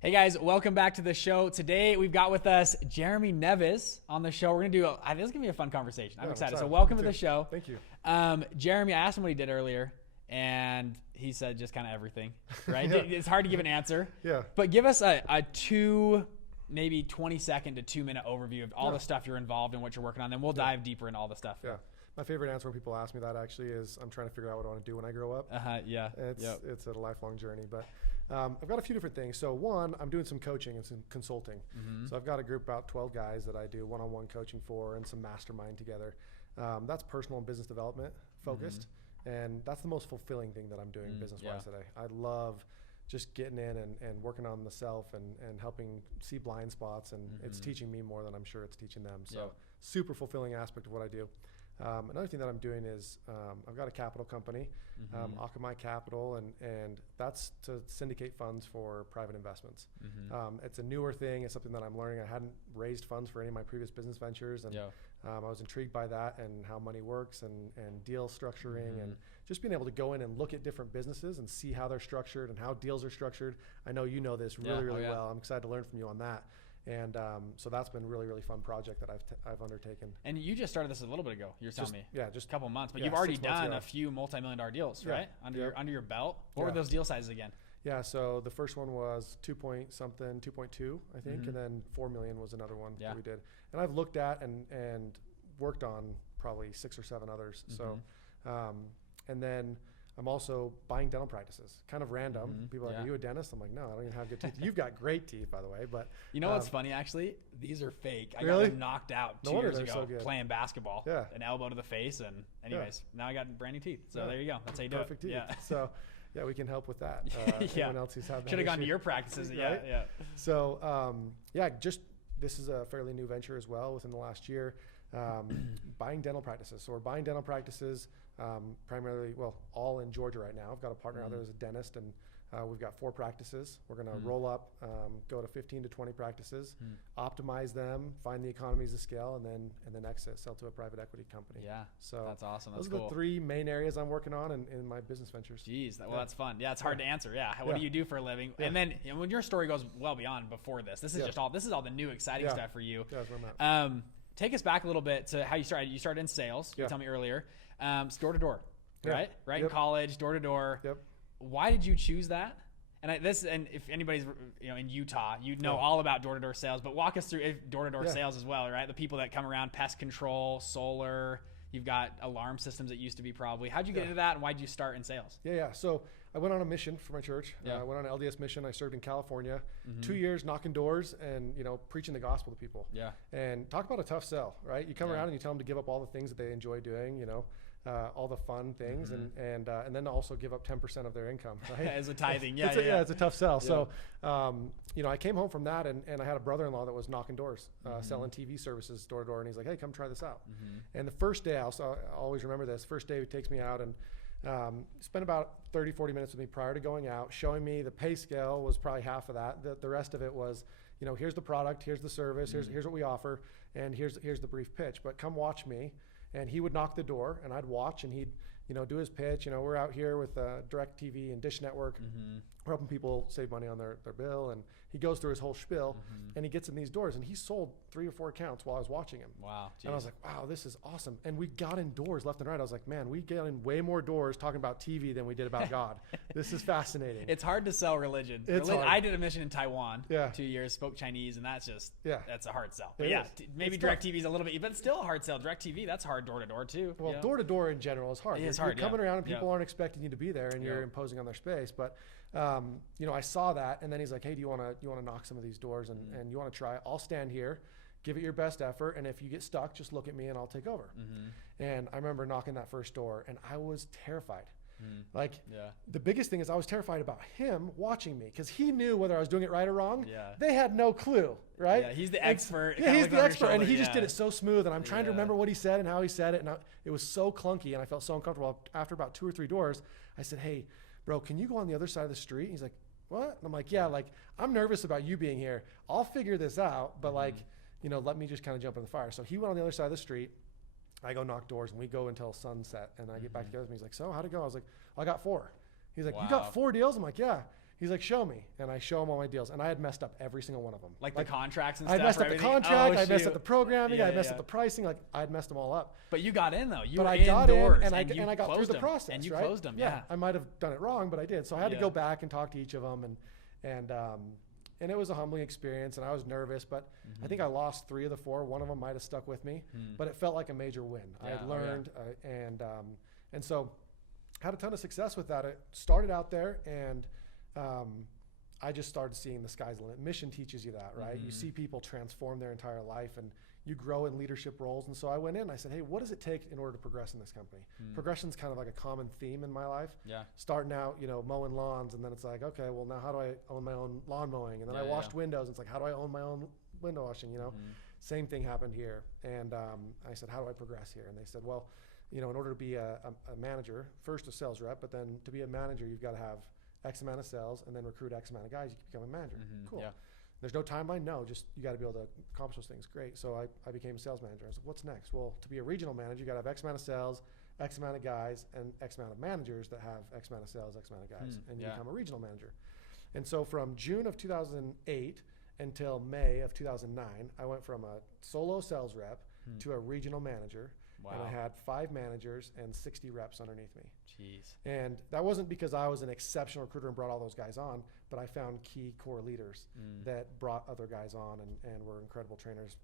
Hey guys, welcome back to the show. Today we've got with us Jeremy Neves on the show. We're gonna do. This is gonna be a fun conversation. I'm excited. So welcome to the show. Thank you. Jeremy, I asked him what he did earlier, and he said just kind of everything. Right? Yeah. It's hard to give an answer. Yeah. But give us a 20-second to 2-minute overview of all the stuff you're involved in, what you're working on. Then we'll dive deeper into all the stuff. Yeah. My favorite answer when people ask me that actually is I'm trying to figure out what I want to do when I grow up. Yeah. It's a lifelong journey, but I've got a few different things. So one, I'm doing some coaching and some consulting. So I've got a group about 12 guys that I do one-on-one coaching for and some mastermind together. That's personal and business development focused. And that's the most fulfilling thing that I'm doing business-wise today. I love just getting in and working on the self and helping see blind spots. And it's teaching me more than I'm sure it's teaching them. So super fulfilling aspect of what I do. Another thing that I'm doing is I've got a capital company, Akamai Capital, and that's to syndicate funds for private investments. It's a newer thing. It's something that I'm learning. I hadn't raised funds for any of my previous business ventures, and I was intrigued by that and how money works and deal structuring and just being able to go in and look at different businesses and see how they're structured and how deals are structured. I know you know this really well. I'm excited to learn from you on that. And so that's been a really, really fun project that I've undertaken. And you just started this a little bit ago. You're telling me. Yeah, just a couple months. But you've already 6 months done ago. a few multi-million-dollar deals, right? Under your belt. What were Yeah. those deal sizes again? Yeah, so the first one was 2.2, I think, and then 4 million was another one that we did. And I've looked at and worked on probably 6 or 7 others. So, and then I'm also buying dental practices, kind of random. People are like, are you a dentist? I'm like, no, I don't even have good teeth. You've got great teeth, by the way. But you know what's funny, actually? These are fake. I Really? got them knocked out 2 years ago playing basketball. Yeah. An elbow to the face. And anyways, now I got brand new teeth. So there you go. That's how you do Perfect it. teeth. Yeah. So, yeah, we can help with that. Anyone else who's had that Should have gone to issue. your practices. Right? Yeah. So, this is a fairly new venture as well within the last year. Buying dental practices. So we're buying dental practices primarily, all in Georgia right now. I've got a partner out there who's a dentist, and we've got 4 practices. We're going to roll up, go to 15 to 20 practices, optimize them, find the economies of scale, and then exit, sell to a private equity company. Yeah. So that's awesome. That's those are cool. the 3 main areas I'm working on in my business ventures. Jeez, that's fun. Yeah, it's hard to answer. Yeah, what do you do for a living? Yeah. And then when your story goes well beyond before this, this is just all the new exciting stuff for you. Yeah, that's where I'm at. Take us back a little bit to how you started. You started in sales. You told me earlier. It's door to door, right? Right. In college, door to door. Yep. Why did you choose that? And if anybody's in Utah, you know all about door to door sales. But walk us through door to door sales as well, right? The people that come around, pest control, solar. You've got alarm systems that used to be probably. How'd you get into that, and why'd you start in sales? Yeah. So I went on a mission for my church. Yeah. I went on an LDS mission. I served in California, 2 years knocking doors and preaching the gospel to people. Yeah. And talk about a tough sell, right? You come around and you tell them to give up all the things that they enjoy doing, all the fun things, and then also give up 10% of their income, right? As a tithing, It's a tough sell. Yeah. So, I came home from that, and I had a brother-in-law that was knocking doors, selling TV services door to door, and he's like, "Hey, come try this out." And the first day, I'll always remember this. First day, he takes me out and spent about 30, 40 minutes with me prior to going out, showing me the pay scale was probably half of that. The rest of it was, here's the product, here's the service, here's what we offer, and here's the brief pitch. But come watch me. And he would knock the door, and I'd watch, and he'd, do his pitch. We're out here with Direct TV and Dish Network. We're helping people save money on their bill. And he goes through his whole spiel, and he gets in these doors, and he sold 3 or 4 accounts while I was watching him. Wow. Geez. And I was like, wow, this is awesome. And we got in doors left and right. I was like, man, we get in way more doors talking about TV than we did about God. This is fascinating. It's hard to sell religion. It's hard. I did a mission in Taiwan 2 years, spoke Chinese, and that's a hard sell. But maybe Direct TV is a little bit, but still a hard sell. Direct TV, that's hard door to door too. Well, door to door in general is hard. It's You're hard. coming around and people aren't expecting you to be there, and you're imposing on their space. But I saw that, and then he's like, "Hey, do you want to knock some of these doors and you want to try? I'll stand here, give it your best effort, and if you get stuck, just look at me and I'll take over." And I remember knocking that first door, and I was terrified. The biggest thing is I was terrified about him watching me, because he knew whether I was doing it right or wrong. They had no clue, right? Yeah, he's the expert. Yeah, he's the expert, and he just did it so smooth. And I'm trying to remember what he said and how he said it, and it was so clunky, and I felt so uncomfortable. After about 2 or 3 doors, I said, "Hey, bro, can you go on the other side of the street?" And he's like, "What?" And I'm like, "Yeah, I'm nervous about you being here. I'll figure this out, but let me just kind of jump in the fire." So he went on the other side of the street. I go knock doors, and we go until sunset, and I get back together with him. He's like, "So how'd it go?" I was like, "I got 4. He's like, "You got 4 deals?" I'm like, "Yeah." He's like, show me. And I show him all my deals. And I had messed up every single one of them. Like the contracts and I stuff. messed up the contract. I messed up the programming. I messed yeah. up the pricing. Like I had messed them all up. But you got in though. You But were I got indoors in and I got through the them. process. And you right? closed them. Yeah. I might have done it wrong, but I did. So I had to Yeah. go back and talk to each of them. And it was a humbling experience. And I was nervous, but I think I lost 3 of the 4. One of them might have stuck with me, but it felt like a major win. I had learned and so had a ton of success with that. It started out there and I just started seeing the sky's the limit. Mission teaches you that, right? You see people transform their entire life and you grow in leadership roles. And so I went in and I said, hey, what does it take in order to progress in this company? Progression's kind of like a common theme in my life. Yeah. Starting out, mowing lawns, and then it's like, okay, well now how do I own my own lawn mowing? And then I washed windows, and it's like, how do I own my own window washing, Same thing happened here. And I said, how do I progress here? And they said, well, in order to be a manager, first a sales rep, but then to be a manager, you've got to have X amount of sales and then recruit X amount of guys, you can become a manager. Cool. Yeah. There's no timeline? No, just you got to be able to accomplish those things. Great. So I became a sales manager. I was like, what's next? Well, to be a regional manager, you got to have X amount of sales, X amount of guys, and X amount of managers that have X amount of sales, X amount of guys, and you become a regional manager. And so from June of 2008 until May of 2009, I went from a solo sales rep to a regional manager. Wow. And I had 5 managers and 60 reps underneath me. Jeez. And that wasn't because I was an exceptional recruiter and brought all those guys on, but I found key core leaders that brought other guys on and were incredible trainers,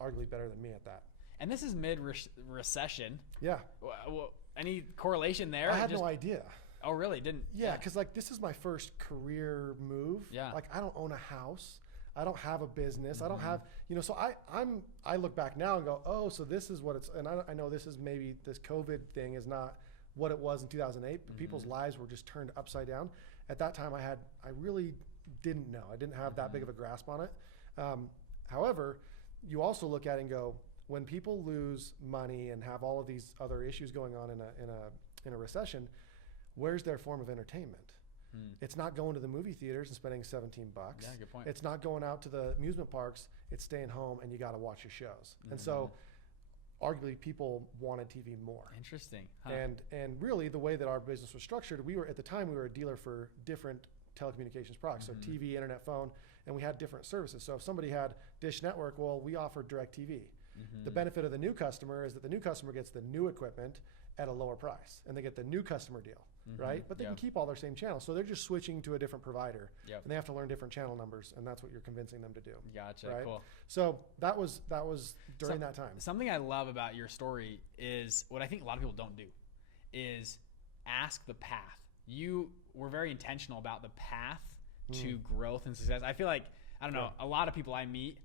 arguably better than me at that. And this is mid-recession. Yeah. Well, any correlation there? I had no idea. Oh, really? Didn't? Yeah, because this is my first career move. Yeah. Like I don't own a house. I don't have a business. I don't have, so I look back now and go, oh, so this is what it's, and I know this is maybe this COVID thing is not what it was in 2008, but people's lives were just turned upside down. At that time I really didn't know. I didn't have that big of a grasp on it. However, you also look at it and go, when people lose money and have all of these other issues going on in a recession, where's their form of entertainment? It's not going to the movie theaters and spending $17. Yeah, good point. It's not going out to the amusement parks. It's staying home and you got to watch your shows. And so arguably people wanted TV more. Interesting. Huh. And really the way that our business was structured, at the time we were a dealer for different telecommunications products. So TV, internet, phone, and we had different services. So if somebody had Dish Network, well, we offered DirecTV. The benefit of the new customer is that the new customer gets the new equipment at a lower price and they get the new customer deal, right? But they can keep all their same channels. So they're just switching to a different provider and they have to learn different channel numbers, and that's what you're convincing them to do. Gotcha. Right? Cool. So that was during that time. Something I love about your story is what I think a lot of people don't do is ask the path. You were very intentional about the path to growth and success. I feel like, I don't know, a lot of people I meet,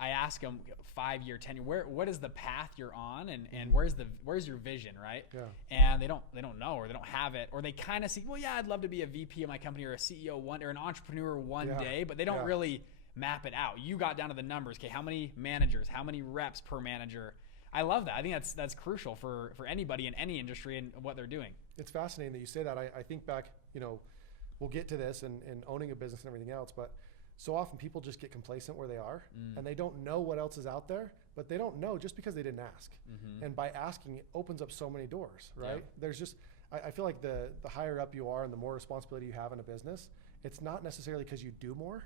I ask them 5-year, 10-year, what is the path you're on and where's your vision, right? Yeah. And they don't know, or they don't have it, or they kind of see, well, yeah, I'd love to be a VP of my company or a CEO or an entrepreneur one day, but they don't really map it out. You got down to the numbers. Okay, how many managers, how many reps per manager? I love that. I think that's crucial for anybody in any industry and what they're doing. It's fascinating that you say that. I think back, we'll get to this and owning a business and everything else, but so often people just get complacent where they are and they don't know what else is out there, but they don't know just because they didn't ask. And by asking, it opens up so many doors, right? Yeah. There's just, I feel like the higher up you are and the more responsibility you have in a business, it's not necessarily because you do more,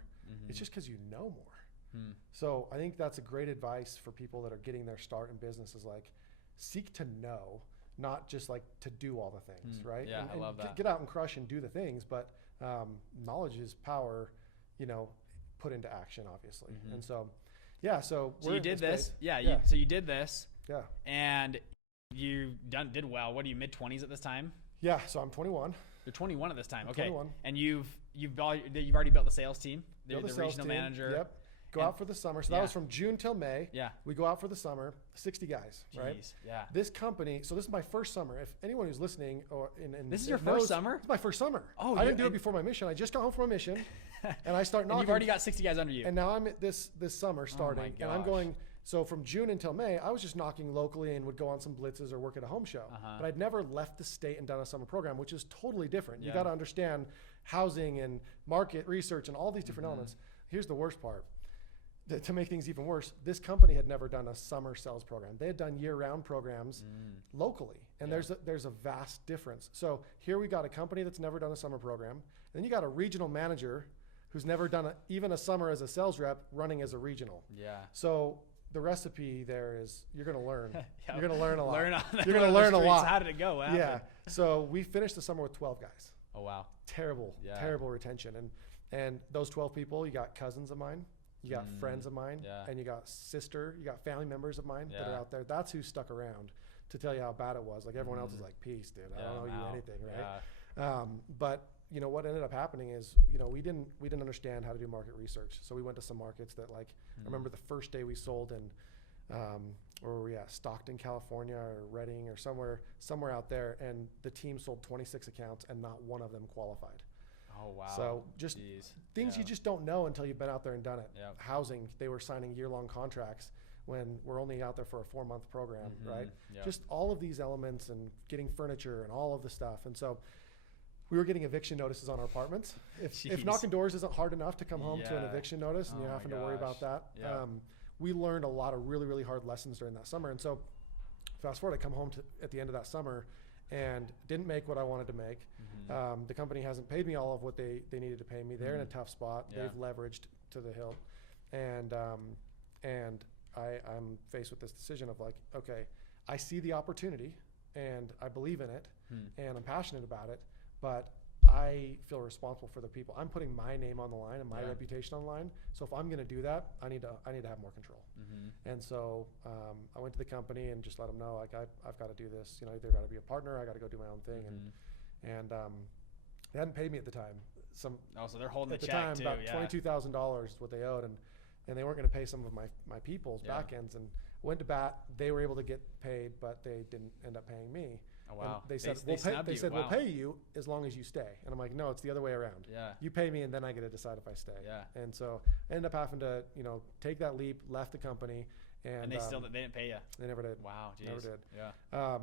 it's just because you know more. So I think that's a great advice for people that are getting their start in business is like, seek to know, not just like to do all the things, right? Yeah, I love that. Get out and crush and do the things, but knowledge is power, put into action, obviously. And so, so you did this. So you did this. Yeah. And you did well. What are you, mid-20s at this time? Yeah. So I'm 21. You're 21 at this time. Okay. 21. And you've already built the sales team. The regional team. manager. Yep. Go out for the summer. So that was from June till May. Yeah. We go out for the summer, 60 guys, right? Yeah. This company, so this is my first summer. If anyone who's listening this is your first summer? It's my first summer. Oh, I didn't do it before my mission. I just got home from my mission and I start knocking. And you've already got 60 guys under you. And now I'm at this summer starting and I'm going, so from June until May, I was just knocking locally and would go on some blitzes or work at a home show. But I'd never left the state and done a summer program, which is totally different. You got to understand housing and market research and all these different elements. Here's the worst part. To make things even worse, this company had never done a summer sales program. They had done year-round programs locally, and there's a vast difference. So here we got a company that's never done a summer program, then you got a regional manager who's never done even a summer as a sales rep running as a regional. Yeah. So the recipe there is you're going to learn. Yep. You're going to learn a lot. You're going to learn a lot. How did it go? What happened? So we finished the summer with 12 guys. Oh, wow. Terrible retention. And those 12 people, you got cousins of mine, you got friends of mine, and you got you got family members of mine that are out there. That's who stuck around to tell you how bad it was. Like everyone else is like, peace, dude. I don't owe you anything, right? Yeah. But you know what ended up happening is, you know, we didn't understand how to do market research. So we went to some markets that, like, I remember the first day we sold in where were we at? Stockton, California, or Reading, or somewhere out there, and the team sold 26 accounts and not one of them qualified. Oh, wow. So just things you just don't know until you've been out there and done it. Yep. Housing, they were signing year-long contracts when we're only out there for a 4-month program, right? Yep. Just all of these elements and getting furniture and all of the stuff. And so we were getting eviction notices on our apartments. If knocking doors isn't hard enough to come home to an eviction notice and you're having to worry about that, we learned a lot of really, really hard lessons during that summer. And so fast forward, I come home at the end of that summer and didn't make what I wanted to make. The company hasn't paid me all of what they needed to pay me. They're in a tough spot. They've leveraged to the hilt. And I'm faced with this decision of like, okay, I see the opportunity and I believe in it and I'm passionate about it, but I feel responsible for the people. I'm putting my name on the line and my reputation on the line. So if I'm going to do that, I need to have more control. And so I went to the company and just let them know, like, I've got to do this. You know, either got to be a partner, I got to go do my own thing. And they hadn't paid me at the time. So they're holding at the the check time, too. about $22,000 is what they owed, and they weren't going to pay some of my people's back ends. And went to bat. They were able to get paid, but they didn't end up paying me. Oh, wow. And they said, we'll pay you as long as you stay. And I'm like, no, it's the other way around. Yeah. You pay me and then I get to decide if I stay. Yeah. And so I ended up having to, you know, take that leap, left the company. And they didn't pay you. They never did. Wow. Geez. Never did. Yeah.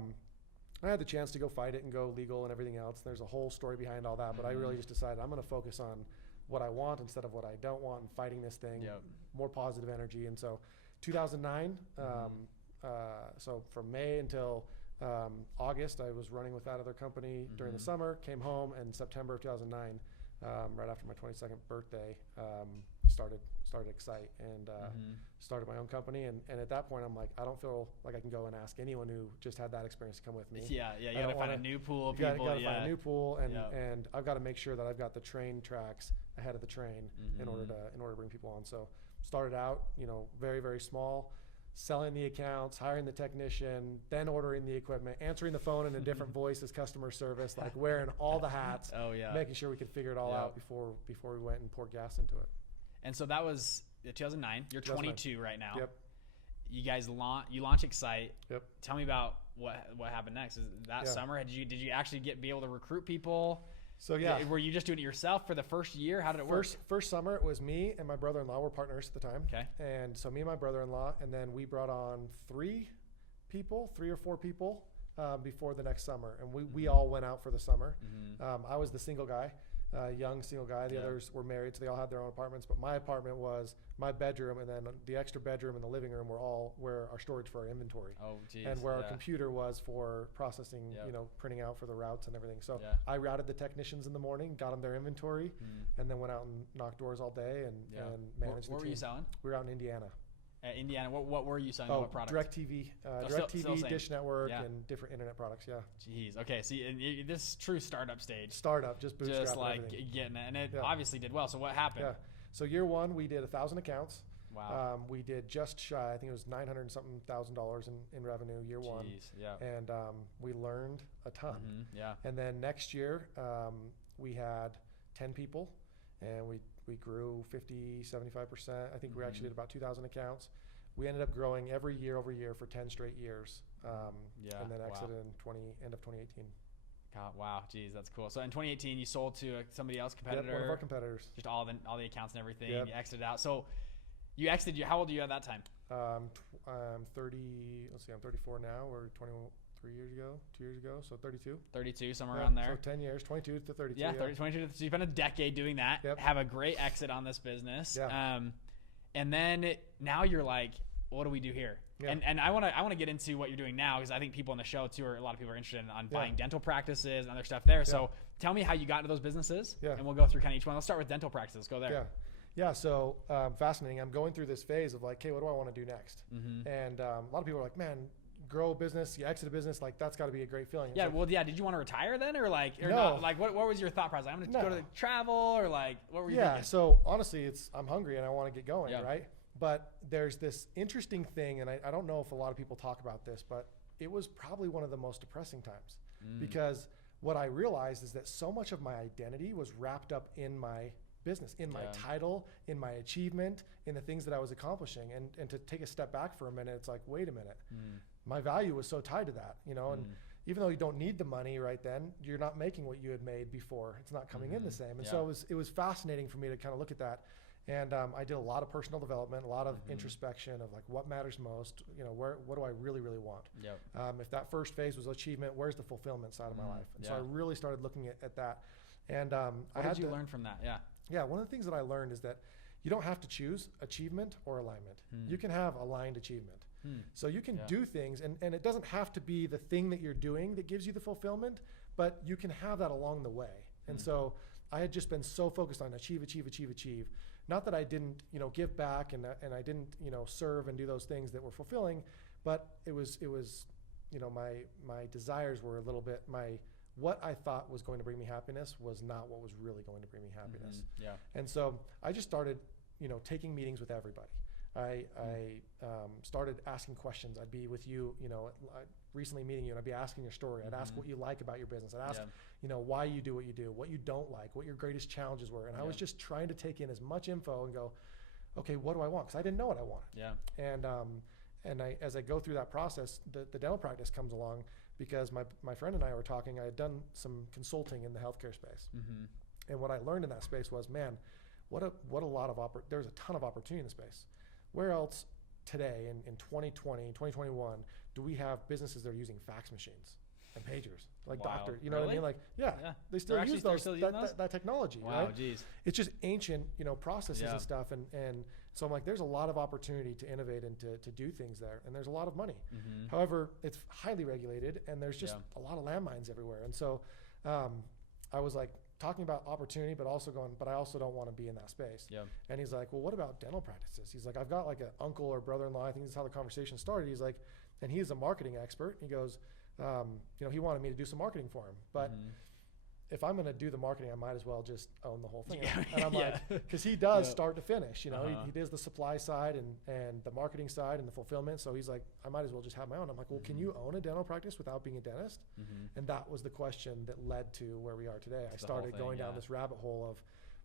I had the chance to go fight it and go legal and everything else. There's a whole story behind all that, but I really just decided I'm going to focus on what I want instead of what I don't want and fighting this thing, more positive energy. And so 2009, so from May until August, I was running with that other company during the summer, came home, and September of 2009, right after my 22nd birthday, started Excite and started my own company. And at that point, I'm like, I don't feel like I can go and ask anyone who just had that experience to come with me. You got to find a new pool of people. You got to find a new pool, and I've got to make sure that I've got the train tracks ahead of the train in order to bring people on. So started out, you know, very, very small, selling the accounts, hiring the technician, then ordering the equipment, answering the phone in a different voice as customer service, like wearing all the hats, making sure we could figure it all out before we went and poured gas into it. And so that was 2009. You're 22 right now. Yep. You guys launch Excite. Yep. Tell me about what happened next. Is that summer? Did you actually be able to recruit people? So were you just doing it yourself for the first year? How did it work? First summer, it was me and my brother-in-law were partners at the time. Okay. And so me and my brother-in-law, and then we brought on 3 or 4 people before the next summer, and we all went out for the summer. I was the single guy. Young single guy. The others were married, so they all had their own apartments. But my apartment was my bedroom, and then the extra bedroom and the living room were all where our storage for our inventory. Oh, geez. And where our computer was for processing, you know, printing out for the routes and everything. So I routed the technicians in the morning, got them their inventory, and then went out and knocked doors all day and managed the team. What were you selling? We were out in Indiana. Indiana. What were you selling? What products? DirecTV, Dish Network, and different internet products. Yeah. Jeez. Okay. See, this true startup stage. Just bootstrap. Just like getting it, and it obviously did well. So what happened? Yeah. So year one, we did 1,000 accounts. Wow. We did just shy. I think it was $900-something thousand in revenue year one. Yeah. And we learned a ton. Yeah. And then next year, we had 10 people, and we grew 50, 75%. I think we actually did about 2,000 accounts. We ended up growing every year over year for 10 straight years. And then exited in end of 2018. God, wow, geez, that's cool. So in 2018, you sold to somebody else, competitor. Yep, one of our competitors. Just all the accounts and everything. Yep. You exited out. So you exited. How old are you at that time? I'm 30. Let's see, I'm 34 now. We're 2 years ago. So 32. 32, somewhere around there. So 10 years, 22 to 32. Yeah, 22 to. So you've been a decade doing that. Yep. Have a great exit on this business. Yeah. And then now you're like, what do we do here? Yeah. And I want to get into what you're doing now, because I think people on the show too, or a lot of people are interested in buying dental practices and other stuff there. So tell me how you got into those businesses, Yeah. and we'll go through kind of each one. Let's start with dental practices. Go there. Yeah. So fascinating. I'm going through this phase of like, okay, what do I want to do next? And a lot of people are like, man, grow a business, you exit a business, like that's got to be a great feeling. Yeah. Like, well, yeah. Did you want to retire then, or like, or no. not? Like, what was your thought process? I'm going to go to travel, or like, what were you thinking? So honestly, I'm hungry and I want to get going, right? But there's this interesting thing, and I don't know if a lot of people talk about this, but it was probably one of the most depressing times because what I realized is that so much of my identity was wrapped up in my business, in my title, in my achievement, in the things that I was accomplishing. And to take a step back for a minute, it's like, wait a minute, my value was so tied to that, you know, and even though you don't need the money right then, you're not making what you had made before. It's not coming in the same. And so it was fascinating for me to kind of look at that. And I did a lot of personal development, a lot of introspection of like what matters most, you know, what do I really, really want? If that first phase was achievement, where's the fulfillment side of my life? And so I really started looking at that. And what did you learn from that? Yeah, one of the things that I learned is that you don't have to choose achievement or alignment. You can have aligned achievement. So you can do things, and it doesn't have to be the thing that you're doing that gives you the fulfillment, but you can have that along the way. And so I had just been so focused on achieve. Not that I didn't, you know, give back and I didn't, you know, serve and do those things that were fulfilling, but it was, you know, my desires were a little bit, what I thought was going to bring me happiness was not what was really going to bring me happiness. And so I just started, you know, taking meetings with everybody. I started asking questions. I'd be with you, you know, recently meeting you, and I'd be asking your story. I'd ask what you like about your business. I'd ask, you know, why you do, what you don't like, what your greatest challenges were. And I was just trying to take in as much info and go, okay, what do I want? Because I didn't know what I wanted. And as I go through that process, the dental practice comes along because my friend and I were talking. I had done some consulting in the healthcare space. And what I learned in that space was, man, there's a ton of opportunity in the space. Where else today in 2020, 2021, do we have businesses that are using fax machines and pagers? Like doctor, you know what I mean? Like, they still use that technology, right? Geez. It's just ancient, you know, processes and stuff. And so I'm like, there's a lot of opportunity to innovate and to do things there. And there's a lot of money. However, it's highly regulated and there's just a lot of landmines everywhere. And so I was like, talking about opportunity, but I also don't want to be in that space. And he's like, well, what about dental practices? He's like, I've got like an uncle or brother-in-law. I think this is how the conversation started. He's like, and he's a marketing expert. He goes, you know, he wanted me to do some marketing for him, but if I'm going to do the marketing, I might as well just own the whole thing. And I'm like, because he does start to finish, you know, he does the supply side and the marketing side and the fulfillment. So he's like, I might as well just have my own. I'm like, well, can you own a dental practice without being a dentist? And that was the question that led to where we are today. I started going down this rabbit hole of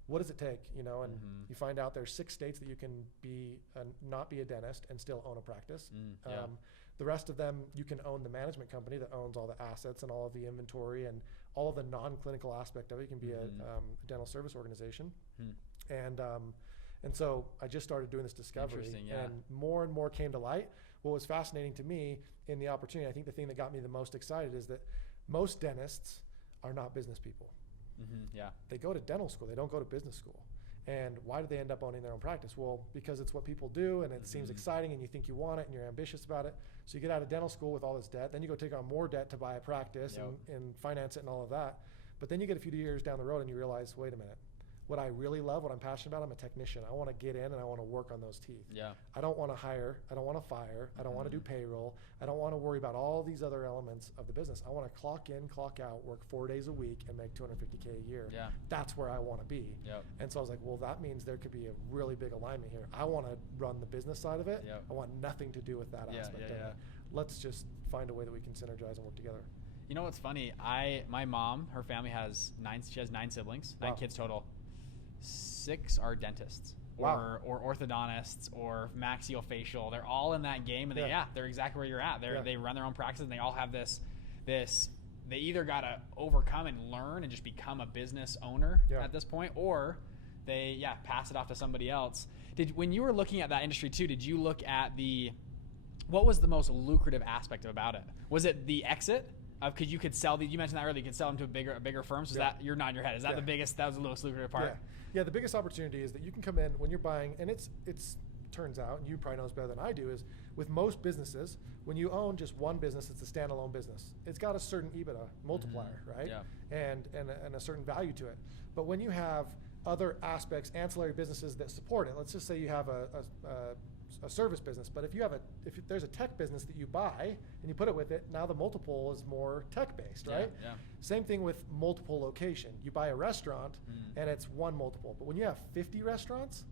what does it take, you know, and you find out there's 6 states that you can be not be a dentist and still own a practice. The rest of them, you can own the management company that owns all the assets and all of the inventory and all of the non-clinical aspect of it. You can be a dental service organization. And so I just started doing this discovery and more and more came to light. What was fascinating to me in the opportunity, I think the thing that got me the most excited is that most dentists are not business people. They go to dental school. They don't go to business school. And why do they end up owning their own practice? Well, because it's what people do and it seems exciting and you think you want it and you're ambitious about it. So you get out of dental school with all this debt, then you go take on more debt to buy a practice and finance it and all of that. But then you get a few years down the road and you realize, wait a minute, what I really love, what I'm passionate about, I'm a technician. I want to get in and I want to work on those teeth. I don't want to hire. I don't want to fire. I don't want to do payroll. I don't want to worry about all these other elements of the business. I want to clock in, clock out, work 4 days a week and make $250K a year. That's where I want to be. And so I was like, well, that means there could be a really big alignment here. I want to run the business side of it. I want nothing to do with that aspect of it. Let's just find a way that we can synergize and work together. You know what's funny? My mom, her family has 9 siblings, 9 kids total. 6 are dentists or orthodontists or maxillofacial. They're all in that game, and they're exactly where you're at. They run their own practices, and they all have this. They either got to overcome and learn and just become a business owner at this point, or they pass it off to somebody else. When you were looking at that industry too, did you look at what was the most lucrative aspect about it? Was it the exit? Because you could sell these, you mentioned that earlier, you could sell them to bigger firms. Was that, you're nodding your head, is that the biggest, that was the most lucrative part? Yeah, the biggest opportunity is that you can come in when you're buying, and it's turns out, and you probably know this better than I do, is with most businesses, when you own just one business, it's a standalone business. It's got a certain EBITDA multiplier, right? Yeah. And a certain value to it. But when you have other aspects, ancillary businesses that support it, let's just say you have a service business, but if there's a tech business that you buy and you put it with it, now the multiple is more tech based, right? Yeah. Same thing with multiple location. You buy a restaurant and it's one multiple, but when you have 50 restaurants,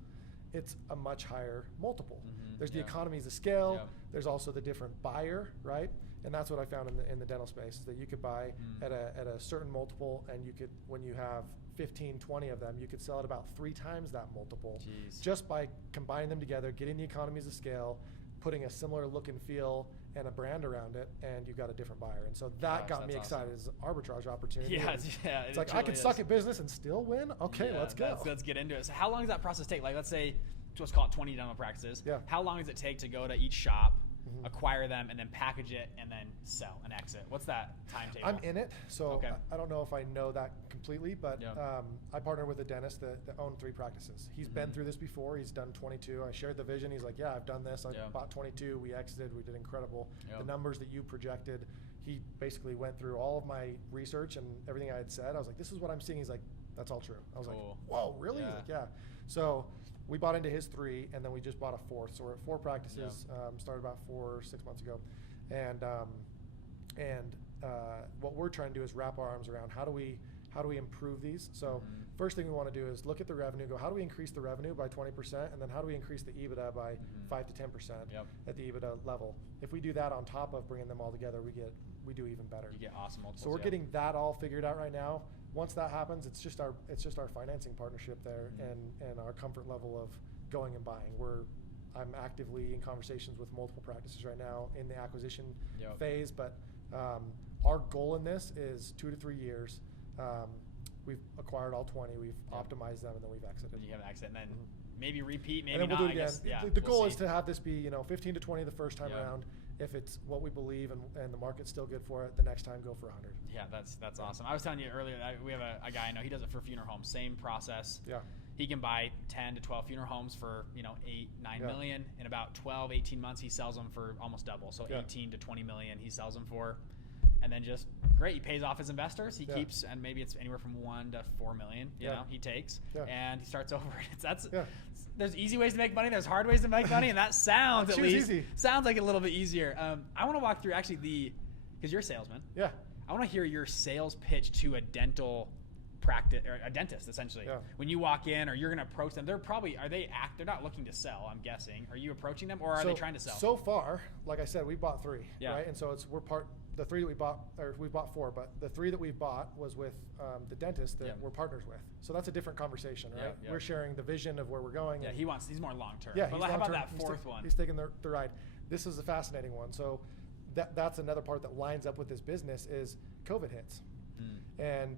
it's a much higher multiple. There's the economies of scale. There's also the different buyer, right? And that's what I found in the dental space, that you could buy at a certain multiple, and you could, when you have 15, 20 of them, you could sell at about 3 times that multiple. Jeez. Just by combining them together, getting the economies of scale, putting a similar look and feel and a brand around it, and you've got a different buyer. And so that got me excited as an arbitrage opportunity. It's like, I can suck at business and still win? Okay, let's go. Let's get into it. So how long does that process take? Like, let's say, let's call it 20 dental practices. Yeah. How long does it take to go to each shop, acquire them, and then package it, and then sell and exit? What's that timetable? I'm in it, so I don't know if I know that completely, but I partner with a dentist that owned 3 practices. He's been through this before. He's done 22. I shared the vision. He's like, yeah, I've done this. I bought 22. We exited. We did incredible. The numbers that you projected, he basically went through all of my research and everything I had said. I was like, this is what I'm seeing. He's like, that's all true. I was like, whoa, really? He's like, yeah. So we bought into his 3, and then we just bought a 4th. So we're at 4 practices. Started about 4 or 6 months ago, and what we're trying to do is wrap our arms around how do we improve these. So first thing we want to do is look at the revenue. Go, how do we increase the revenue by 20%, and then how do we increase the EBITDA by 5 to 10% at the EBITDA level? If we do that on top of bringing them all together, we do even better. You get awesome multiples. So we're getting that all figured out right now. Once that happens, it's just our financing partnership there and our comfort level of going and buying. I'm actively in conversations with multiple practices right now in the acquisition phase, but our goal in this is 2 to 3 years. We've acquired all 20, we've optimized them, and then we've exited. You have an exit, and then maybe repeat, maybe and then not. We'll do it again. I guess, the goal is to have this be 15 to 20 the first time around. If it's what we believe and the market's still good for it, the next time go for 100. Yeah, that's awesome. I was telling you earlier that we have a guy I know, he does it for funeral homes. Same process. Yeah. He can buy 10 to 12 funeral homes for 8, 9 million. In about 12, 18 months, he sells them for almost double. So 18 to 20 million he sells them for. And then just great, he pays off his investors. He keeps, and maybe it's anywhere from 1 to 4 million. You know, he takes, and he starts over. There's easy ways to make money. There's hard ways to make money, and that sounds at least easy. Sounds like a little bit easier. I want to walk through actually because you're a salesman. Yeah. I want to hear your sales pitch to a dental practice or a dentist essentially. Yeah. When you walk in, or you're going to approach them, they're not looking to sell. I'm guessing. Are you approaching them, or are they trying to sell? So far, like I said, we bought 3, right? And so the 3 that we bought, or we bought 4, but the 3 that we bought was with the dentist that we're partners with. So that's a different conversation, right? We're sharing the vision of where we're going. Yeah, he's more long term. Yeah, but how about that 4th one? He's taking the ride. This is a fascinating one. So that's another part that lines up with this business is COVID hits. And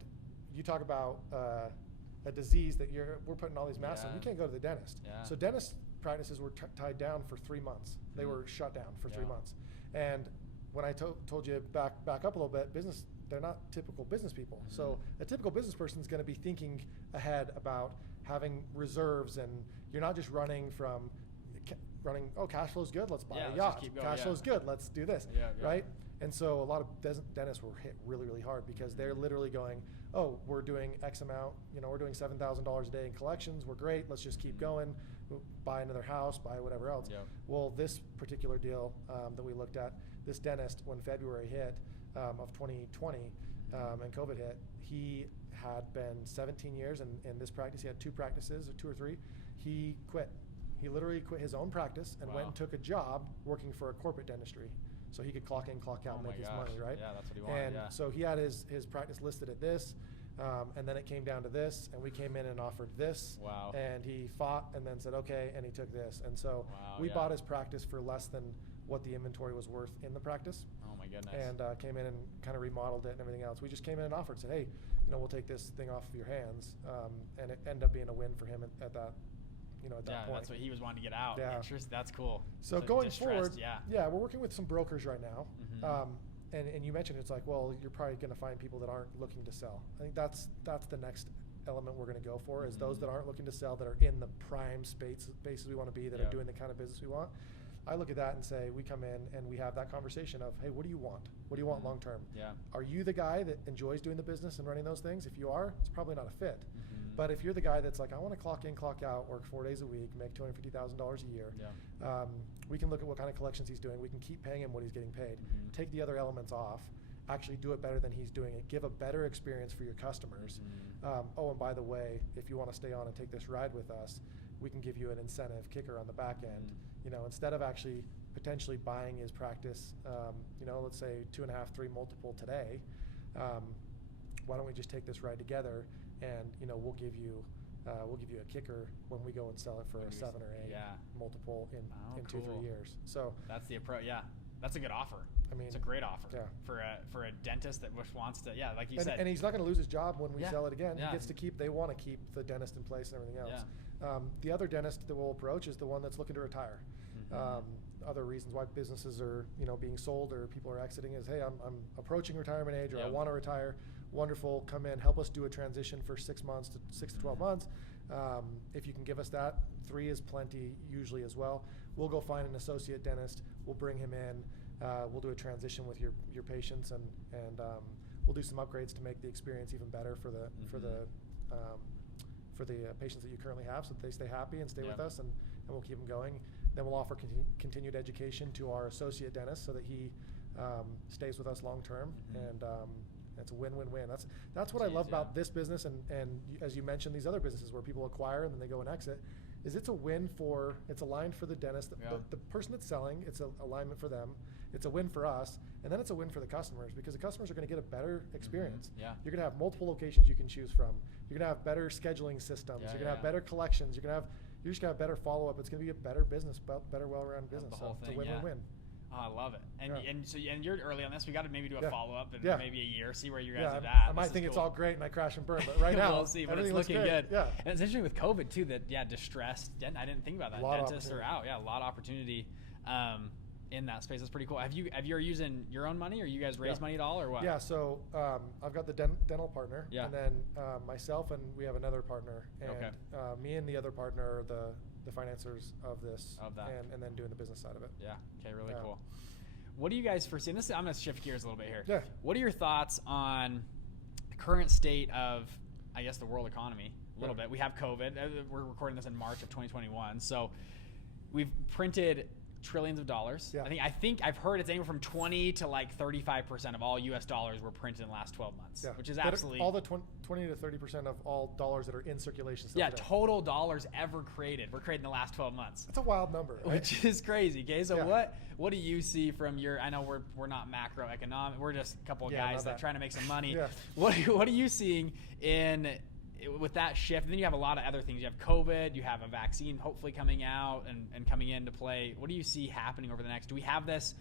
you talk about a disease that we're putting all these masks on. You can't go to the dentist. Yeah. So dentist practices were tied down for 3 months. They were shut down for 3 months. And when I told you back up a little bit, they're not typical business people. So a typical business person is going to be thinking ahead about having reserves, and you're not just running, cash flow's good, let's buy a yacht. Cash flow's good, let's do this, right? And so a lot of dentists were hit really, really hard because they're literally going, oh, we're doing X amount, we're doing $7,000 a day in collections, we're great, let's just keep going, buy another house, buy whatever else. Well, this particular deal that we looked at, this dentist, when February hit of 2020 and COVID hit, he had been 17 years in this practice. He had 2 practices, or 2 or 3. He quit. He literally quit his own practice and went and took a job working for a corporate dentistry. So he could clock in, clock out, and make his money, right? Yeah, that's what he wanted. And so he had his practice listed at this, and then it came down to this, and we came in and offered this. Wow. And he fought and then said, okay, and he took this. And so we bought his practice for less than what the inventory was worth in the practice. Oh my goodness. And came in and kind of remodeled it and everything else. We just came in and offered, said, hey, we'll take this thing off of your hands. And it ended up being a win for him at that at that point. That's what he was wanting to get out. Yeah. That's cool. So going forward, we're working with some brokers right now. And you mentioned it's like, well, you're probably going to find people that aren't looking to sell. I think that's the next element we're going to go for is those that aren't looking to sell, that are in the prime spaces we want to be, that are doing the kind of business we want. I look at that and say, we come in and we have that conversation of, hey, what do you want? What do you want long term? Yeah. Are you the guy that enjoys doing the business and running those things? If you are, it's probably not a fit. But if you're the guy that's like, I want to clock in, clock out, work 4 days a week, make $250,000 a year, we can look at what kind of collections he's doing. We can keep paying him what he's getting paid. Take the other elements off, actually do it better than he's doing it, give a better experience for your customers. Oh, and by the way, if you want to stay on and take this ride with us, we can give you an incentive kicker on the back end. You know, instead of actually potentially buying his practice, you know, let's say 2.5, 3 multiple today, why don't we just take this ride together? And you know, we'll give you a kicker when we go and sell it for a 7 or 8 multiple in 2-3 years. So that's the approach. Yeah, that's a good offer. I mean, it's a great offer for a dentist that wants to. Yeah, like you said. And he's not going to lose his job when we sell it again. He gets to keep. They want to keep the dentist in place and everything else. The other dentist that we'll approach is the one that's looking to retire. Other reasons why businesses are, you know, being sold or people are exiting is, hey, I'm approaching retirement age, or I want to retire. Wonderful, come in, help us do a transition for 6 months to 6 to 12 months. If you can give us that, 3 is plenty usually as well. We'll go find an associate dentist. We'll bring him in. We'll do a transition with your patients, and we'll do some upgrades to make the experience even better for the patients that you currently have, so that they stay happy and stay with us, and we'll keep them going. Then we'll offer continued education to our associate dentist so that he stays with us long term, and it's a win-win-win. That's what I love about this business, and as you mentioned, these other businesses where people acquire and then they go and exit, is it's a win for, it's aligned for the dentist, the person that's selling, it's an alignment for them, it's a win for us, and then it's a win for the customers, because the customers are going to get a better experience. You're going to have multiple locations you can choose from. You're going to have better scheduling systems. You're going to have better collections. You're just going to have better follow-up. It's going to be a better business, better well-run business. The whole so thing, it's a win-win-win. Oh, I love it. And you're early on this. We got to maybe do a follow-up in maybe a year, see where you guys are at. I might think it's all great and I crash and burn, but right now we'll see, but it's looking good. Yeah. And it's interesting with COVID too, that distressed, I didn't think about that. Dentists are out. Yeah, a lot of opportunity in that space. That's pretty cool. Have you using your own money, or you guys raise money at all, or what? Yeah, so I've got the dental partner, and then myself, and we have another partner, and me and the other partner are the financiers of this, and then doing the business side of it. Yeah. Okay. Really cool. What do you guys foresee? And I'm going to shift gears a little bit here. Yeah. What are your thoughts on the current state of, I guess, the world economy? A little bit. We have COVID. We're recording this in March of 2021. So we've printed trillions of dollars. Yeah. I think I've heard it's anywhere from 20 to like 35% of all U.S. dollars were printed in the last 12 months, which is absolutely all the 20 to 30% of all dollars that are in circulation. Yeah, today. Total dollars ever created were created in the last 12 months. That's a wild number, right? Which is crazy. Okay, so what do you see from your? I know we're not macroeconomic. We're just a couple of guys that are trying to make some money. What are you seeing with that shift? And then you have a lot of other things. You have COVID, you have a vaccine hopefully coming out and coming into play. What do you see happening over the next? Do we have this?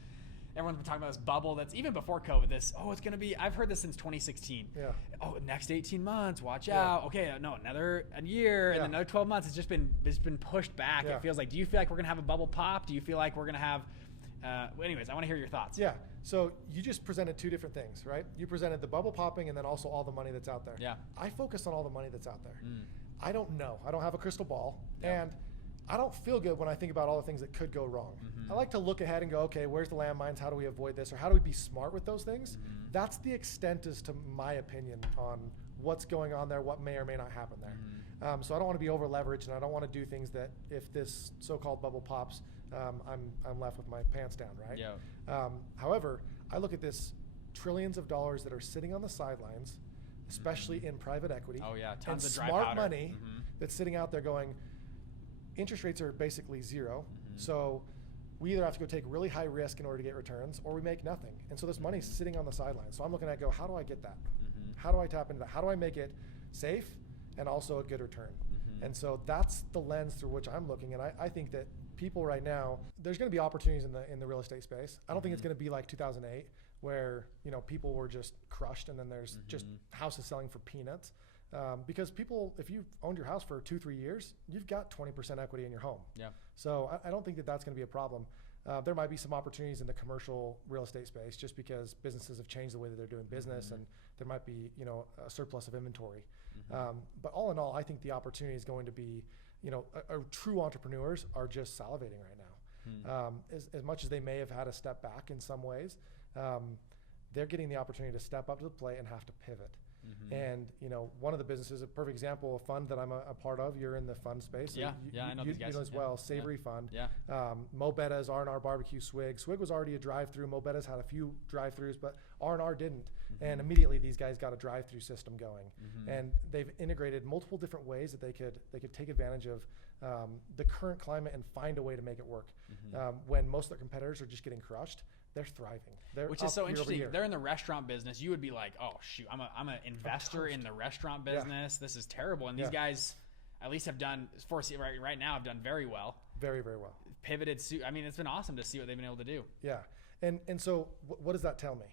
Everyone's been talking about this bubble that's even before COVID. It's going to be, I've heard this since 2016. Yeah. Oh, next 18 months, watch out. Okay, no, another year and then another 12 months. It's been pushed back. It feels like, do you feel like we're going to have a bubble pop? Do you feel like we're going to have, anyways, I want to hear your thoughts. Yeah. So you just presented 2 different things, right? You presented the bubble popping and then also all the money that's out there. Yeah. I focus on all the money that's out there. I don't know. I don't have a crystal ball. And I don't feel good when I think about all the things that could go wrong. I like to look ahead and go, okay, where's the landmines? How do we avoid this? Or how do we be smart with those things? That's the extent as to my opinion on what's going on there, what may or may not happen there. So I don't want to be over leveraged, and I don't want to do things that if this so-called bubble pops, I'm left with my pants down, right? Yeah. However, I look at this trillions of dollars that are sitting on the sidelines, especially in private equity. Oh yeah, tons and of dry smart powder. Money that's sitting out there going, interest rates are basically 0. So we either have to go take really high risk in order to get returns, or we make nothing. And so this money's sitting on the sidelines. So I'm looking at how do I get that? How do I tap into that? How do I make it safe and also a good return? And so that's the lens through which I'm looking. And I think that people right now, there's going to be opportunities in the real estate space. I don't think it's going to be like 2008 where, people were just crushed and then there's just houses selling for peanuts. Because people, if you've owned your house for 2-3 years, you've got 20% equity in your home. Yeah. So I don't think that that's going to be a problem. There might be some opportunities in the commercial real estate space just because businesses have changed the way that they're doing business, and there might be, a surplus of inventory. But all in all, I think the opportunity is going to be, true entrepreneurs are just salivating right now. As much as they may have had a step back in some ways, they're getting the opportunity to step up to the plate and have to pivot. And, one of the businesses, a perfect example, a fund that I'm a part of, you're in the fund space. Yeah, I know these guys. You know as well, Savory Fund. Yeah. Mo Betta's R&R Barbecue Swig. Swig was already a drive-through. Mo Betta's had a few drive-throughs, but R&R didn't. And immediately these guys got a drive-through system going. And they've integrated multiple different ways that they could take advantage of the current climate and find a way to make it work. When most of their competitors are just getting crushed, they're thriving. Which is so interesting. They're in the restaurant business. You would be like, oh shoot, I'm an investor in the restaurant business. This is terrible. And these guys at least have done right now have done very well. Very, very well. Pivoted. I mean, it's been awesome to see what they've been able to do. Yeah. And so what does that tell me?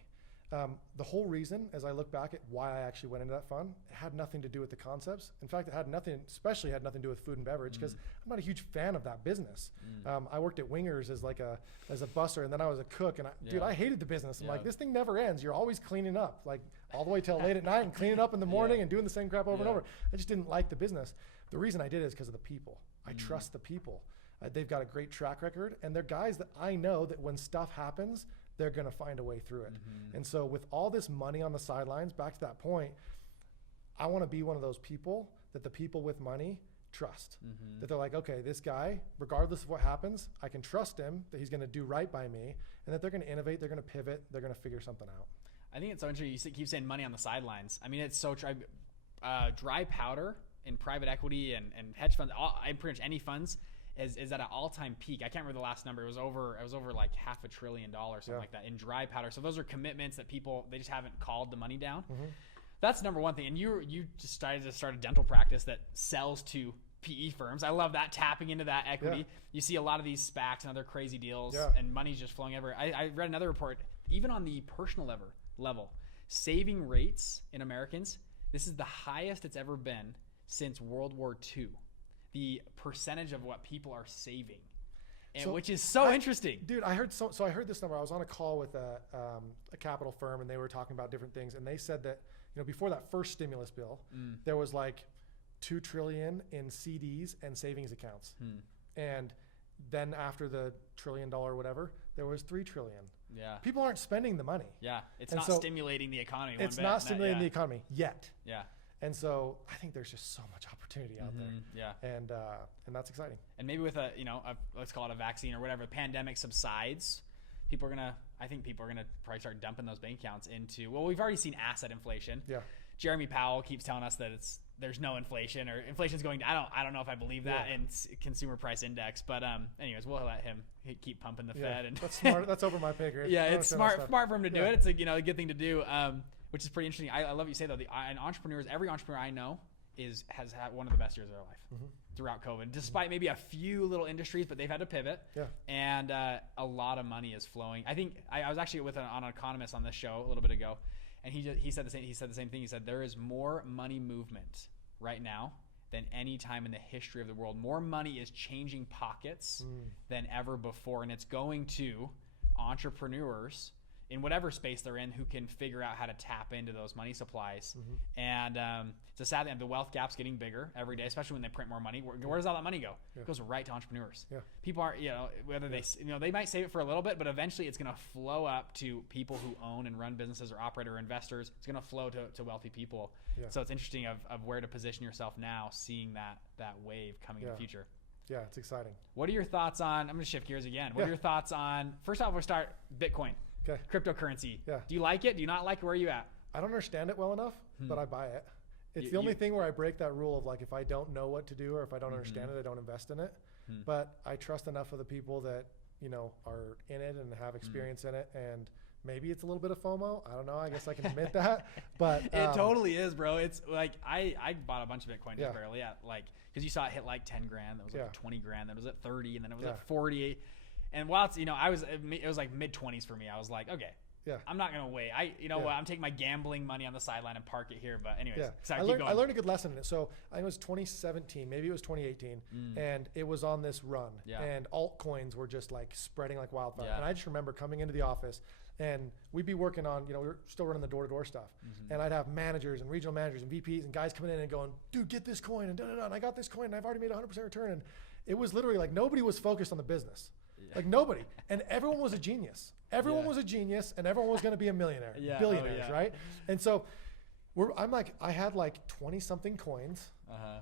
The whole reason, as I look back at why I actually went into that fund, it had nothing to do with the concepts. In fact, it had nothing to do with food and beverage, because I'm not a huge fan of that business. I worked at Wingers as a busser, and then I was a cook, and I hated the business. I'm like, this thing never ends. You're always cleaning up, like all the way till late at night and cleaning up in the morning and doing the same crap over and over. I just didn't like the business. The reason I did it is because of the people. I trust the people. They've got a great track record, and they're guys that I know that when stuff happens, they're going to find a way through it. And so with all this money on the sidelines, back to that point, I want to be one of those people that the people with money trust. That they're like, okay, this guy, regardless of what happens, I can trust him that he's going to do right by me, and that they're going to innovate, they're going to pivot, they're going to figure something out. I think it's so interesting. You keep saying money on the sidelines. I mean, it's so dry powder in private equity and hedge funds, pretty much any funds, is at an all-time peak. I can't remember the last number. It was over like $500 billion, something like that, in dry powder. So those are commitments that people, they just haven't called the money down. That's number one thing. And you just decided to start a dental practice that sells to PE firms. I love that, tapping into that equity. You see a lot of these SPACs and other crazy deals, and money's just flowing everywhere. I read another report, even on the personal level, saving rates in Americans, this is the highest it's ever been since World War II. The percentage of what people are saving, which is so interesting. Dude, I heard I heard this number. I was on a call with a capital firm, and they were talking about different things, and they said that before that first stimulus bill, there was like $2 trillion in CDs and savings accounts, and then after the $1 trillion whatever, there was $3 trillion. Yeah, people aren't spending the money. Yeah, it's not stimulating the economy. It's not stimulating the economy yet. Yeah. And so I think there's just so much opportunity out there. Yeah. And that's exciting. And maybe with let's call it a vaccine or whatever, the pandemic subsides, I think people are gonna probably start dumping those bank accounts into, well, we've already seen asset inflation. Yeah. Jeremy Powell keeps telling us that there's no inflation, or inflation's going down. I don't know if I believe that in consumer price index, but anyways, we'll let him keep pumping the Fed. And that's smart. That's over my pay grade. Yeah, it's smart for him to do it. It's a good thing to do. Which is pretty interesting. I love what you say, though. Every entrepreneur I know has had one of the best years of their life throughout COVID, despite maybe a few little industries, but they've had to pivot. Yeah. And a lot of money is flowing. I think I was actually with an economist on this show a little bit ago, and he said the same thing. He said there is more money movement right now than any time in the history of the world. More money is changing pockets than ever before, and it's going to entrepreneurs in whatever space they're in who can figure out how to tap into those money supplies. And it's a sad thing. The wealth gap's getting bigger every day, especially when they print more money. Where does all that money go? It goes right to entrepreneurs. People aren't, whether they might save it for a little bit, but eventually it's going to flow up to people who own and run businesses or operate or investors. It's going to flow to wealthy people. So it's interesting of where to position yourself now, seeing that wave coming in the future. Yeah, it's exciting. What are your thoughts on, I'm going to shift gears again. What are your thoughts on, first off, we'll start Bitcoin. Okay. Cryptocurrency. Yeah. Do you like it? Do you not like it? Where are you at? I don't understand it well enough, but I buy it. It's the only thing where I break that rule of, like, if I don't know what to do or if I don't understand it, I don't invest in it. But I trust enough of the people that, are in it and have experience in it. And maybe it's a little bit of FOMO. I don't know. I guess I can admit that. But it totally is, bro. It's like I bought a bunch of Bitcoin just barely at, like, because you saw it hit like 10 grand. That was like 20 grand. That was at 30, and then it was at 40. And while it's, it was like mid 20s for me. I was like, okay, I'm not going to wait. What? I'm taking my gambling money on the sideline and park it here. But anyways, I learned a good lesson in it. So I think it was 2017, maybe it was 2018, and it was on this run. Yeah. And altcoins were just like spreading like wildfire. Yeah. And I just remember coming into the office, and we'd be working on, we were still running the door-to-door stuff. And I'd have managers and regional managers and VPs and guys coming in and going, dude, get this coin, and da-da-da, and I got this coin, and I've already made 100% return. And it was literally like nobody was focused on the business. Like nobody. And everyone was a genius. Everyone was a genius, and everyone was going to be a millionaire, billionaires, right? And so I had like 20 something coins,